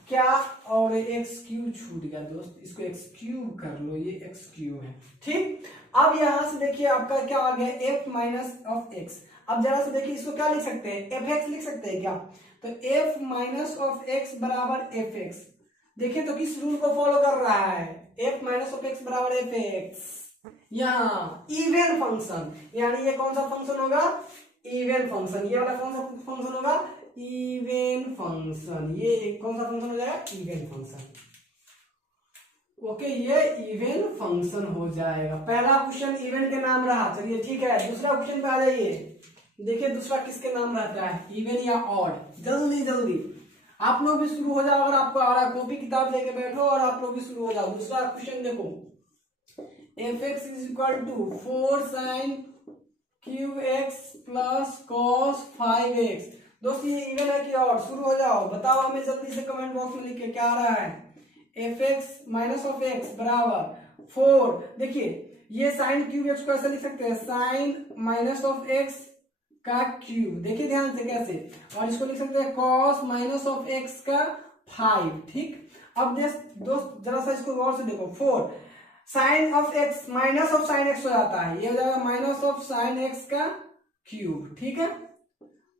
क्या, और एक्स क्यूब छूट गया दोस्त, इसको एक्स क्यूब कर लो, ये एक्स क्यूब है। ठीक, अब यहां से देखिए आपका क्या आ गया, एफ माइनस ऑफ एक्स। अब जरा से देखिए इसको क्या लिख सकते हैं, एफ एक्स लिख सकते हैं क्या, तो एफ माइनस ऑफ एक्स बराबर एफ एक्स। देखिए तो किस रूल को फॉलो कर रहा है, एफ माइनस ऑफ एक्स बराबर एफ एक्स, यहाँ इवन फंक्शन, यानी ये कौन सा फंक्शन होगा, इवन फंक्शन। ये वाला कौन सा फंक्शन होगा, इवन फंक्शन। ये कौन सा फंक्शन हो जाएगा, इवन फंक्शन। ओके, ये इवन फंक्शन हो जाएगा। पहला क्वेश्चन इवन के नाम रहा, चलिए ठीक है। दूसरा क्वेश्चन पे आ जाइए, देखिए दूसरा किसके नाम रहता है, इवन या ऑड। जल्दी जल्दी आप लोग भी शुरू हो जाओ, अगर आपको आ रहा, कॉपी किताब लेके बैठो और आप लोग भी शुरू हो जाओ। दूसरा क्वेश्चन देखो, f x is equal to 4 sine cube x plus cos 5x। दोस्त ये इवन है कि ऑड, शुरू हो जाओ, बताओ हमें जल्दी से कमेंट बॉक्स में लिख के क्या आ रहा है। F x minus of x बराबर 4, देखिए ये साइन क्यूब एक्स को ऐसे लिख सकते हैं, साइन माइनस ऑफ एक्स का क्यूब, देखिए ध्यान से कैसे, और इसको लिख सकते हैं कॉस माइनस ऑफ एक्स का 5। ठीक, अब दोस्त जरा सा इसको गौर से देखो, 4 sine of x minus of sine x हो जाता है, ये हो जाएगा माइनस ऑफ साइन एक्स का क्यूब। ठीक है,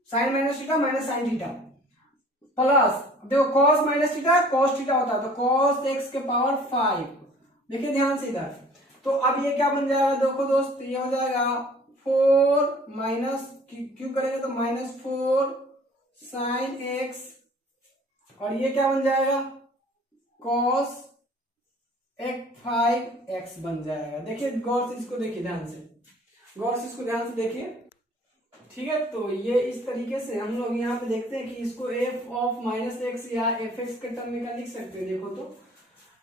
sine minus theta minus sine theta, plus देखो cos minus theta cos theta होता है, तो कॉस एक्स के पावर 5। देखिए ध्यान से इधर, तो अब ये क्या बन जाएगा, देखो दोस्त ये हो जाएगा 4 माइनस क्यूब करेंगे तो माइनस 4 साइन एक्स, और ये क्या बन जाएगा, कॉस एक 5x बन जाएगा। देखिए गौर से इसको देखिए, ध्यान से गौर से इसको ध्यान से देखिए। ठीक है, तो ये इस तरीके से हम लोग यहाँ पे देखते हैं कि इसको f ऑफ माइनस एक्स या fx के टर्म में क्या लिख सकते हैं। देखो तो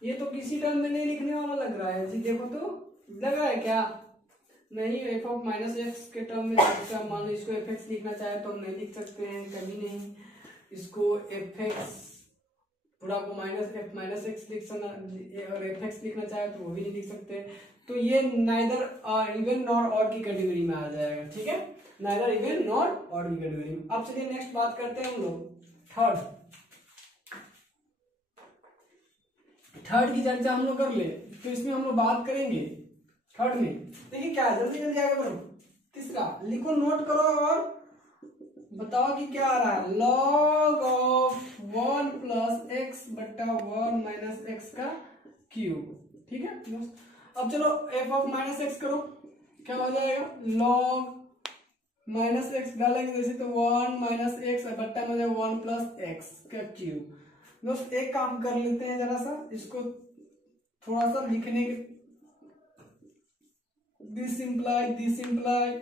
ये तो किसी टर्म में नहीं लिखने वाला लग रहा है जी, देखो तो लग रहा है क्या, नहीं, f ऑफ माइनस एक्स के टर्म में मान लो इसको fx लिखना चाहे तो हम नहीं लिख सकते हैं, कभी नहीं। इसको fx पूरा को माइनस एक्स लिख सकना, और एफ एक्स लिखना चाहे तो वो भी नहीं लिख सकते, तो ये नाइदर इवन नॉर ऑड की कैटेगरी में आ जाएगा। ठीक है, नाइदर इवन नॉर ऑड की कैटेगरी में। अब चलिए नेक्स्ट बात करते हैं हम लोग थर्ड की चर्चा हम लोग कर ले, तो इसमें हम लोग बात करेंगे थर्ड में। देखिए क्या, जल्दी जल्दी आगे बढ़ो। तीसरा लिखो, नोट करो और बताओ कि क्या आ रहा है, लॉग ऑफ 1 प्लस एक्स बट्टा 1 माइनस एक्स का क्यूब। ठीक है, अब चलो एफ ऑफ माइनस एक्स करो, क्या हो जाएगा, लॉग माइनस एक्स डालेंगे जैसे तो 1 माइनस एक्स बट्टा में 1 प्लस एक्स का क्यूब। दोस्त एक काम कर लेते हैं, जरा सा इसको थोड़ा सा लिखने के, दिस इम्प्लाई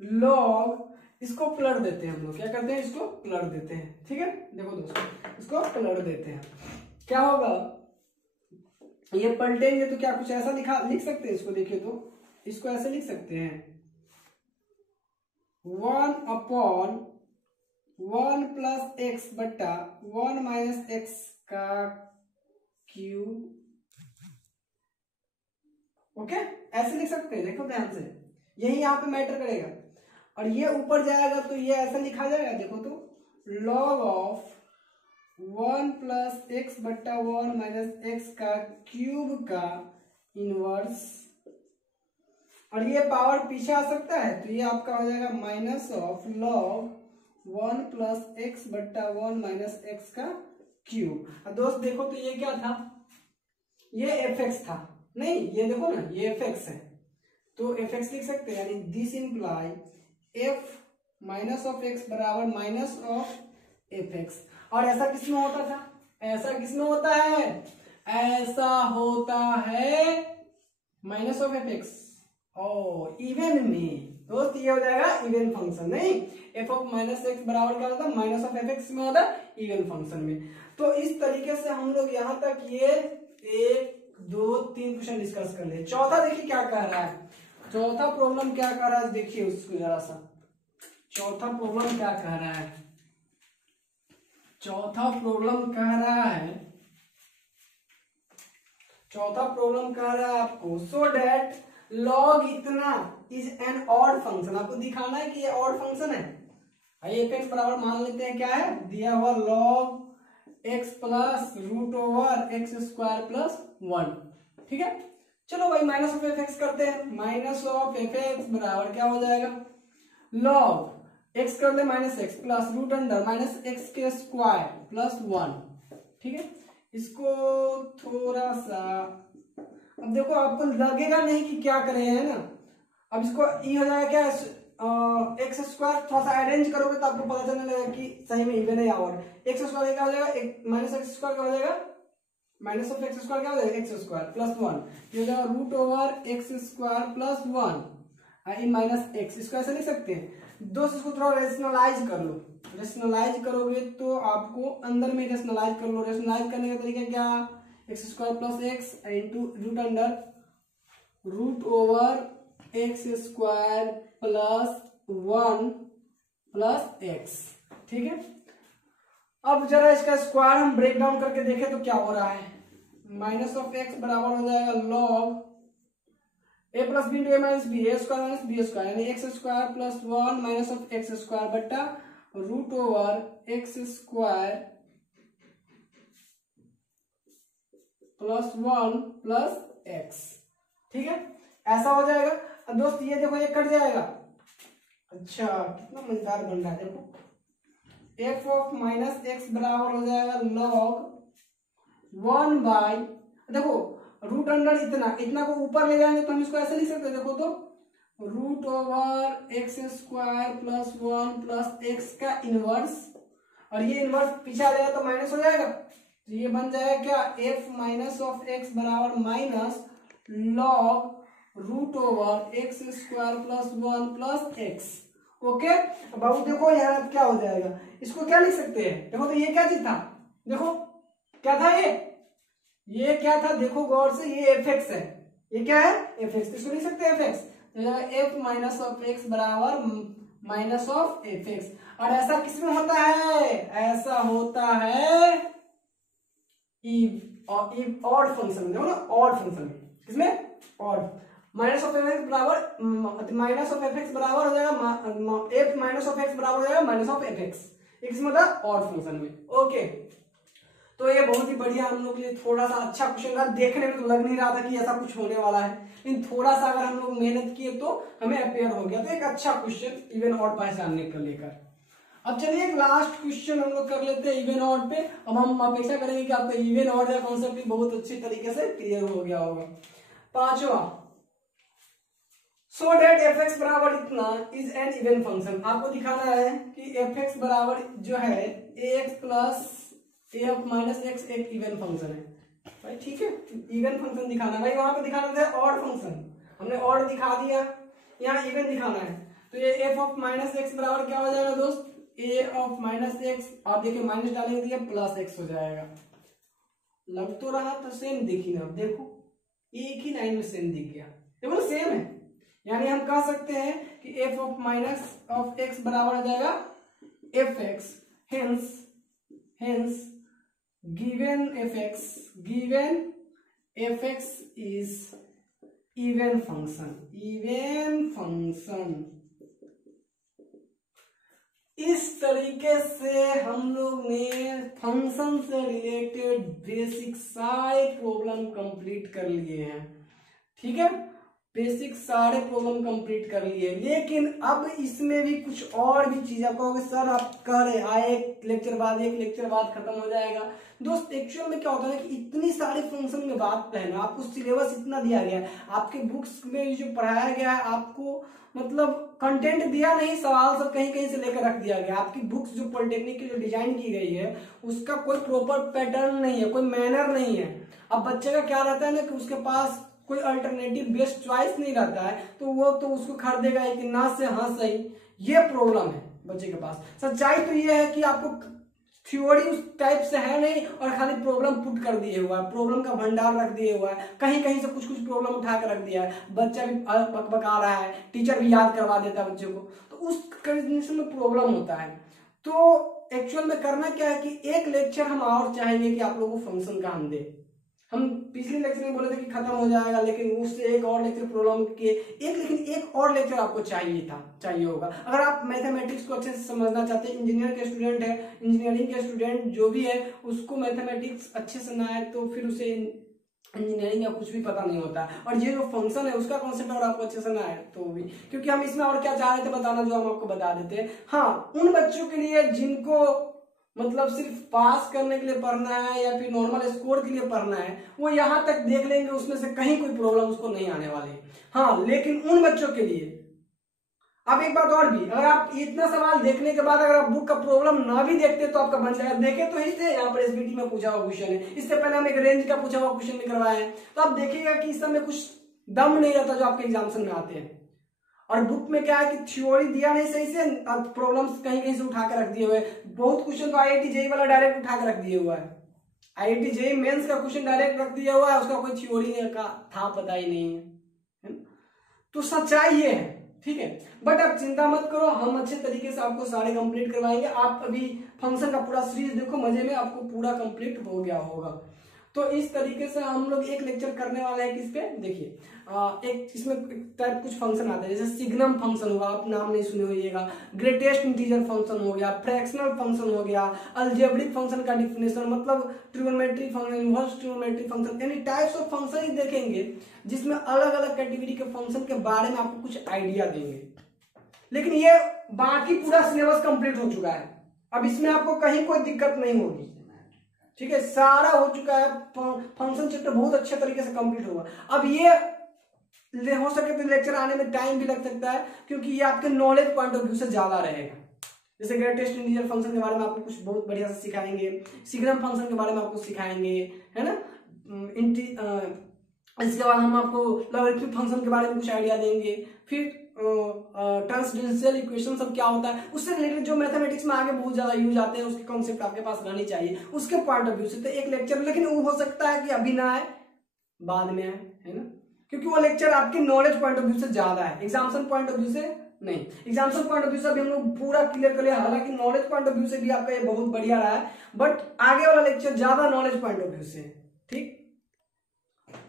लॉग, इसको पलट देते हैं हम लोग, क्या करते हैं, इसको पलट देते हैं। ठीक है, देखो दोस्तों इसको पलट देते हैं, क्या होगा, ये पलटेंगे तो क्या कुछ ऐसा लिख सकते हैं इसको, देखिए तो इसको ऐसे लिख सकते हैं, 1/1 प्लस एक्स बट्टा 1 माइनस एक्स का क्यूब। ओके, ऐसे लिख सकते हैं, देखो ध्यान से, यही यहाँ पे मैटर करेगा। और ये ऊपर जाएगा तो ये ऐसा लिखा जाएगा, देखो तो लॉग ऑफ 1 प्लस एक्स बट्टा 1 माइनस एक्स का क्यूब का इनवर्स, और ये पावर पीछे आ सकता है तो ये आपका हो जाएगा minus of log 1 plus x बट्टा 1 माइनस एक्स का क्यूब। और दोस्त देखो तो ये क्या था, ये एफ एक्स था, नहीं ये देखो ना ये एफ एक्स है, तो एफ एक्स लिख सकते हैं, यानी this imply F minus of x बराबर माइनस ऑफ एफ एक्स। और ऐसा किसमें होता था, ऐसा किसमें होता है, ऐसा होता है माइनस ऑफ एफ एक्स, और इवन में दोस्त ये हो जाएगा इवन फंक्शन। नहीं, एफ ऑफ माइनस एक्स बराबर क्या होता है, माइनस ऑफ एफ एक्स में होता है इवन फंक्शन में। तो इस तरीके से हम लोग यहाँ तक ये 1 2 3 क्वेश्चन डिस्कस कर ले। चौथा देखिए क्या कह रहा है, चौथा प्रॉब्लम क्या कह रहा है, देखिए उसको जरा सा। चौथा प्रॉब्लम क्या कह रहा है, चौथा प्रॉब्लम कह रहा है, चौथा प्रॉब्लम कह रहा है आपको, सो डेट लॉग इतना इज एन ऑड फंक्शन। आपको दिखाना है कि ये ऑड फंक्शन है। एफ एक्स बराबर मान लेते हैं क्या है, दिया हुआ log x plus root over x square plus 1। ठीक है, चलो भाई माइनस ऑफ एफ एक्स करते हैं। माइनस ऑफ एफ एक्स बराबर क्या हो जाएगा, लॉग एक्स कर ले minus x plus root under minus x के स्क्वायर प्लस 1। ठीक है, इसको थोड़ा सा, अब देखो आपको लगेगा नहीं कि क्या करे है ना। अब इसको ई हो जाएगा क्या, एक्स स्क्वायर थोड़ा सा अरेंज करोगे तो आपको पता चलने लगेगा कि सही में इवन है या ऑड। एक्स स्क्वायर क्या हो जाएगा, माइनस एक्स स्क्वायर क्या हो जाएगा, माइनस ऑफ एक्स स्क्वायर क्या हो जाएगा, एक्स स्क्वायर प्लस 1। ये हो जाएगा root over x square plus 1 in minus x. इसको ऐसे लिख सकते हैं दोस्त, इसको थोड़ा रेशनलाइज कर लो। रेशनलाइज करोगे तो आपको अंदर में रेशनलाइज कर लो। रेशनलाइज करने का तरीका क्या, x square plus x into root under root over x square plus 1 plus x. ठीक है, अब जरा इसका स्क्वायर हम ब्रेक डाउन करके देखें तो क्या हो रहा है। माइनस ऑफ एक्स बराबर हो जाएगा log a plus b into a minus b, a square minus b square, यानी x square plus 1 minus of x square बट्टा root over x square plus 1 plus x. ठीक है, ऐसा हो जाएगा। अब दोस्त ये देखो ये कट जाएगा। अच्छा कितना मजेदार बन रहा है, देखो एफ ऑफ माइनस एक्स बराबर हो जाएगा लॉग 1 बाई, देखो रूट अंडर इतना, इतना को ऊपर ले जाएंगे तो हम इसको ऐसे लिख सकते हैं, देखो तो root over x square plus 1 plus x का इनवर्स, और ये इनवर्स पीछे आ जाएगा तो माइनस हो जाएगा। तो ये बन जाएगा क्या, एफ माइनस ऑफ एक्स बराबर minus log root over x square plus 1 plus x. Okay, अब बाबू देखो यहाँ क्या हो जाएगा, इसको क्या लिख सकते हैं, देखो तो ये क्या चीज था, देखो क्या था ये क्या था, देखो गौर से, ये एफ एक्स है, ये क्या है एफ एक्स, इसको लिख सकते हैं F x. F minus of x बराबर माइनस ऑफ एफ एक्स। और ऐसा किसमें होता है, ऐसा होता है ऑड फंक्शन में, देखो ना ऑड फंक्शन में, किसमें odd. Minus of F x बराबर माइनस ऑफ एफ एक्स बराबर हो जाएगा एफ माइनस ऑफ एक्स बराबर हो जाएगा माइनस ऑफ एफ एक्स, किसमें होता है ऑड फंक्शन में। ओके, तो ये बहुत ही बढ़िया हम लोग के लिए थोड़ा सा अच्छा क्वेश्चन था। देखने में तो लग नहीं रहा था कि ऐसा कुछ होने वाला है, लेकिन थोड़ा सा अगर हम लोग मेहनत किए तो हमें अपेयर हो गया। तो एक अच्छा क्वेश्चन इवन ऑड पहचानने को लेकर। अब चलिए एक लास्ट क्वेश्चन हम लोग कर लेते हैं इवन ऑड पे। अब हम अपेक्षा करेंगे कि आपका इवन ऑड का कॉन्सेप्ट भी बहुत अच्छी तरीके से क्लियर हो गया होगा। पांचवा, सो डेट एफ एक्स बराबर इतना इज एन इवन फंक्शन। आपको दिखाना है कि एफ एक्स बराबर जो है a x plus a of minus x एक इवन फंक्शन है भाई। ठीक है, इवन फंक्शन दिखाना है भाई, वहां पे दिखाना था ऑड फंक्शन, हमने ऑड दिखा दिया, यहाँ इवन दिखाना है। तो ये एफ ऑफ माइनस एक्स बराबर क्या हो जाएगा दोस्त, ए ऑफ माइनस एक्स, आप देखिए माइनस डालेंगे तो ये प्लस एक्स हो जाएगा। लग तो रहा तो सेम दिखी ना, देखो एक ही लाइन में सेम दिख गया, देखो सेम है। यानी हम कह सकते हैं कि F of minus of x बराबर हो जाएगा F x, hence given fx is even function। इस तरीके से हम लोग ने फंक्शन से रिलेटेड बेसिक सारे प्रॉब्लम कंप्लीट कर लिए हैं। ठीक है, बेसिक सारे प्रॉब्लम कंप्लीट कर लिए, लेकिन अब इसमें भी कुछ और भी चीज आप कहोगे सर आप कह रहे एक लेक्चर बाद खत्म हो जाएगा। दोस्त एक्चुअल में क्या होता है कि इतनी सारी फंक्शन में बात है ना, आपको सिलेबस इतना दिया गया है, आपके बुक्स में जो पढ़ाया गया है आपको मतलब कंटेंट दिया नहीं, सवाल सब कहीं कहीं से लेकर रख दिया गया। आपकी बुक्स जो पॉलिटेक्निक की जो डिजाइन की गई है उसका कोई प्रॉपर पैटर्न नहीं है, कोई मैनर नहीं है। अब बच्चे का क्या रहता है ना कि उसके पास कोई अल्टरनेटिव बेस्ट चॉइस नहीं रहता है, तो वो तो उसको खरीदेगा कि ना से हाँ सही। ये प्रॉब्लम है बच्चे के पास। सच्चाई तो ये है कि आपको थ्योरी उस टाइप से है नहीं और खाली प्रॉब्लम पुट कर दिए हुआ है, प्रॉब्लम का भंडार रख दिए हुआ है, कहीं कहीं से कुछ कुछ प्रॉब्लम उठा कर रख दिया है, बच्चा भी बकबका रहा है, टीचर भी याद करवा देता है बच्चे को, तो उस कंडीशन में प्रॉब्लम होता है। तो एक्चुअल में करना क्या है कि एक लेक्चर हम और चाहेंगे कि आप लोगों को फंक्शन का हम दे। हम पिछले लेक्चर में बोले थे कि खत्म हो जाएगा, लेकिन उससे एक और लेक्चर प्रॉब्लम के लेकिन एक और लेक्चर आपको चाहिए होगा। अगर आप मैथमेटिक्स को अच्छे से समझना चाहते हैं, इंजीनियर के स्टूडेंट है, इंजीनियरिंग के स्टूडेंट जो भी है उसको मैथमेटिक्स अच्छे से ना आए तो फिर उसे इंजीनियरिंग का कुछ भी पता नहीं होता, और ये जो फंक्शन है उसका कॉन्सेप्ट अगर आपको अच्छे से ना आए तो भी, क्योंकि हम इसमें और क्या चाह रहे थे बताना जो हम आपको बता देते हैं। हाँ, उन बच्चों के लिए जिनको मतलब सिर्फ पास करने के लिए पढ़ना है या फिर नॉर्मल स्कोर के लिए पढ़ना है, वो यहाँ तक देख लेंगे, उसमें से कहीं कोई प्रॉब्लम उसको नहीं आने वाली। हाँ, लेकिन उन बच्चों के लिए अब एक बात और भी, अगर आप इतना सवाल देखने के बाद अगर आप बुक का प्रॉब्लम ना भी देखते तो आपका बन जाएगा। देखे तो इससे यहाँ पर एसबीटी में पूछा हुआ क्वेश्चन है, इससे पहले हम एक रेंज का पूछा हुआ क्वेश्चन भी करवाए हैं, तो आप देखिएगा कि इस समय कुछ दम नहीं रहता जो आपके एग्जामिनेशन में आते हैं। और बुक में क्या है कि थ्योरी दिया नहीं सही से, प्रॉब्लम्स कहीं कहीं से उठा के रख दिए हुए, बहुत क्वेश्चन तो आईआईटी जेईई वाला डायरेक्ट उठा के रख दिया हुआ है, आईआईटी जेईई मेंस का क्वेश्चन डायरेक्ट रख दिया हुआ है, उसका कोई थ्योरी का था पता ही नहीं है। तो सच्चाई ये है, ठीक है। बट आप चिंता मत करो, हम अच्छे तरीके से आपको सारे कंप्लीट करवाएंगे। आप अभी फंक्शन का पूरा सीरीज देखो, मजे में आपको पूरा कंप्लीट हो गया होगा। तो इस तरीके से हम लोग एक लेक्चर करने वाले हैं किस पे, देखिए एक इसमें टाइप कुछ फंक्शन आते हैं, जैसे सिग्नम फंक्शन हुआ, आप नाम नहीं सुने होइएगा, ग्रेटेस्ट इंटीजर फंक्शन हो गया, फ्रैक्शनल फंक्शन हो गया, अलजेब्रिक फंक्शन का डिफिनेशन, मतलब trigonometry function, inverse trigonometry function, यानी टाइप्स ऑफ फंक्शन ही देखेंगे जिसमें अलग अलग कैटेगरी के फंक्शन के बारे में आपको कुछ आइडिया देंगे। लेकिन ये बाकी पूरा सिलेबस कंप्लीट हो चुका है, अब इसमें आपको कहीं कोई दिक्कत नहीं होगी, ठीक है, सारा हो चुका है, फंक्शन चैप्टर बहुत अच्छे तरीके से कंप्लीट होगा। अब ये हो सके तो लेक्चर आने में टाइम भी लग सकता है, क्योंकि ये आपके नॉलेज पॉइंट ऑफ व्यू से ज्यादा रहेगा। जैसे ग्रेटेस्ट इंटीजर फंक्शन के बारे में आपको कुछ बहुत बढ़िया से सिखाएंगे, सिग्नम फंक्शन के बारे में आपको सिखाएंगे, है ना, इसके बाद हम आपको लॉगरिथमिक फंक्शन के बारे में कुछ आइडिया देंगे, फिर ट्रांसडेंशियल इक्वेशन सब क्या होता है, उससे रिलेटेड जो मैथमेटिक्स में आगे बहुत ज्यादा यूज आते हैं, उसके कॉन्सेप्ट आपके पास रहनी चाहिए उसके पॉइंट ऑफ व्यू से। तो एक लेक्चर, लेकिन वो हो सकता है कि अभी ना आए, बाद में आए, है ना, क्योंकि वो लेक्चर आपके नॉलेज पॉइंट ऑफ व्यू से ज्यादा है, एग्जामिनेशन पॉइंट ऑफ व्यू से नहीं। एग्जामिनेशन पॉइंट ऑफ व्यू से अभी हम लोग पूरा क्लियर कर लिया, हालांकि नॉलेज पॉइंट ऑफ व्यू से भी आपका ये बहुत बढ़िया रहा है, बट आगे वाला लेक्चर ज्यादा नॉलेज पॉइंट ऑफ व्यू से, ठीक।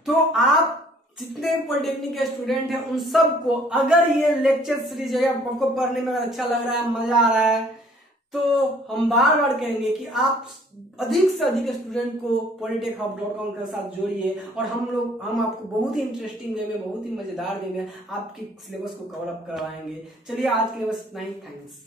तो आप जितने पॉलिटेक्निक के स्टूडेंट हैं उन सबको अगर ये लेक्चर सीरीज है आपको पढ़ने में अच्छा लग रहा है, मजा आ रहा है, तो हम बार बार कहेंगे कि आप अधिक से अधिक स्टूडेंट को polytechhub.com के साथ जोड़िए, और हम आपको बहुत ही इंटरेस्टिंग वे में, बहुत ही मजेदार वे में आपके सिलेबस को कवर अप करवाएंगे। चलिए आज के लिए बस इतना ही, थैंक्स।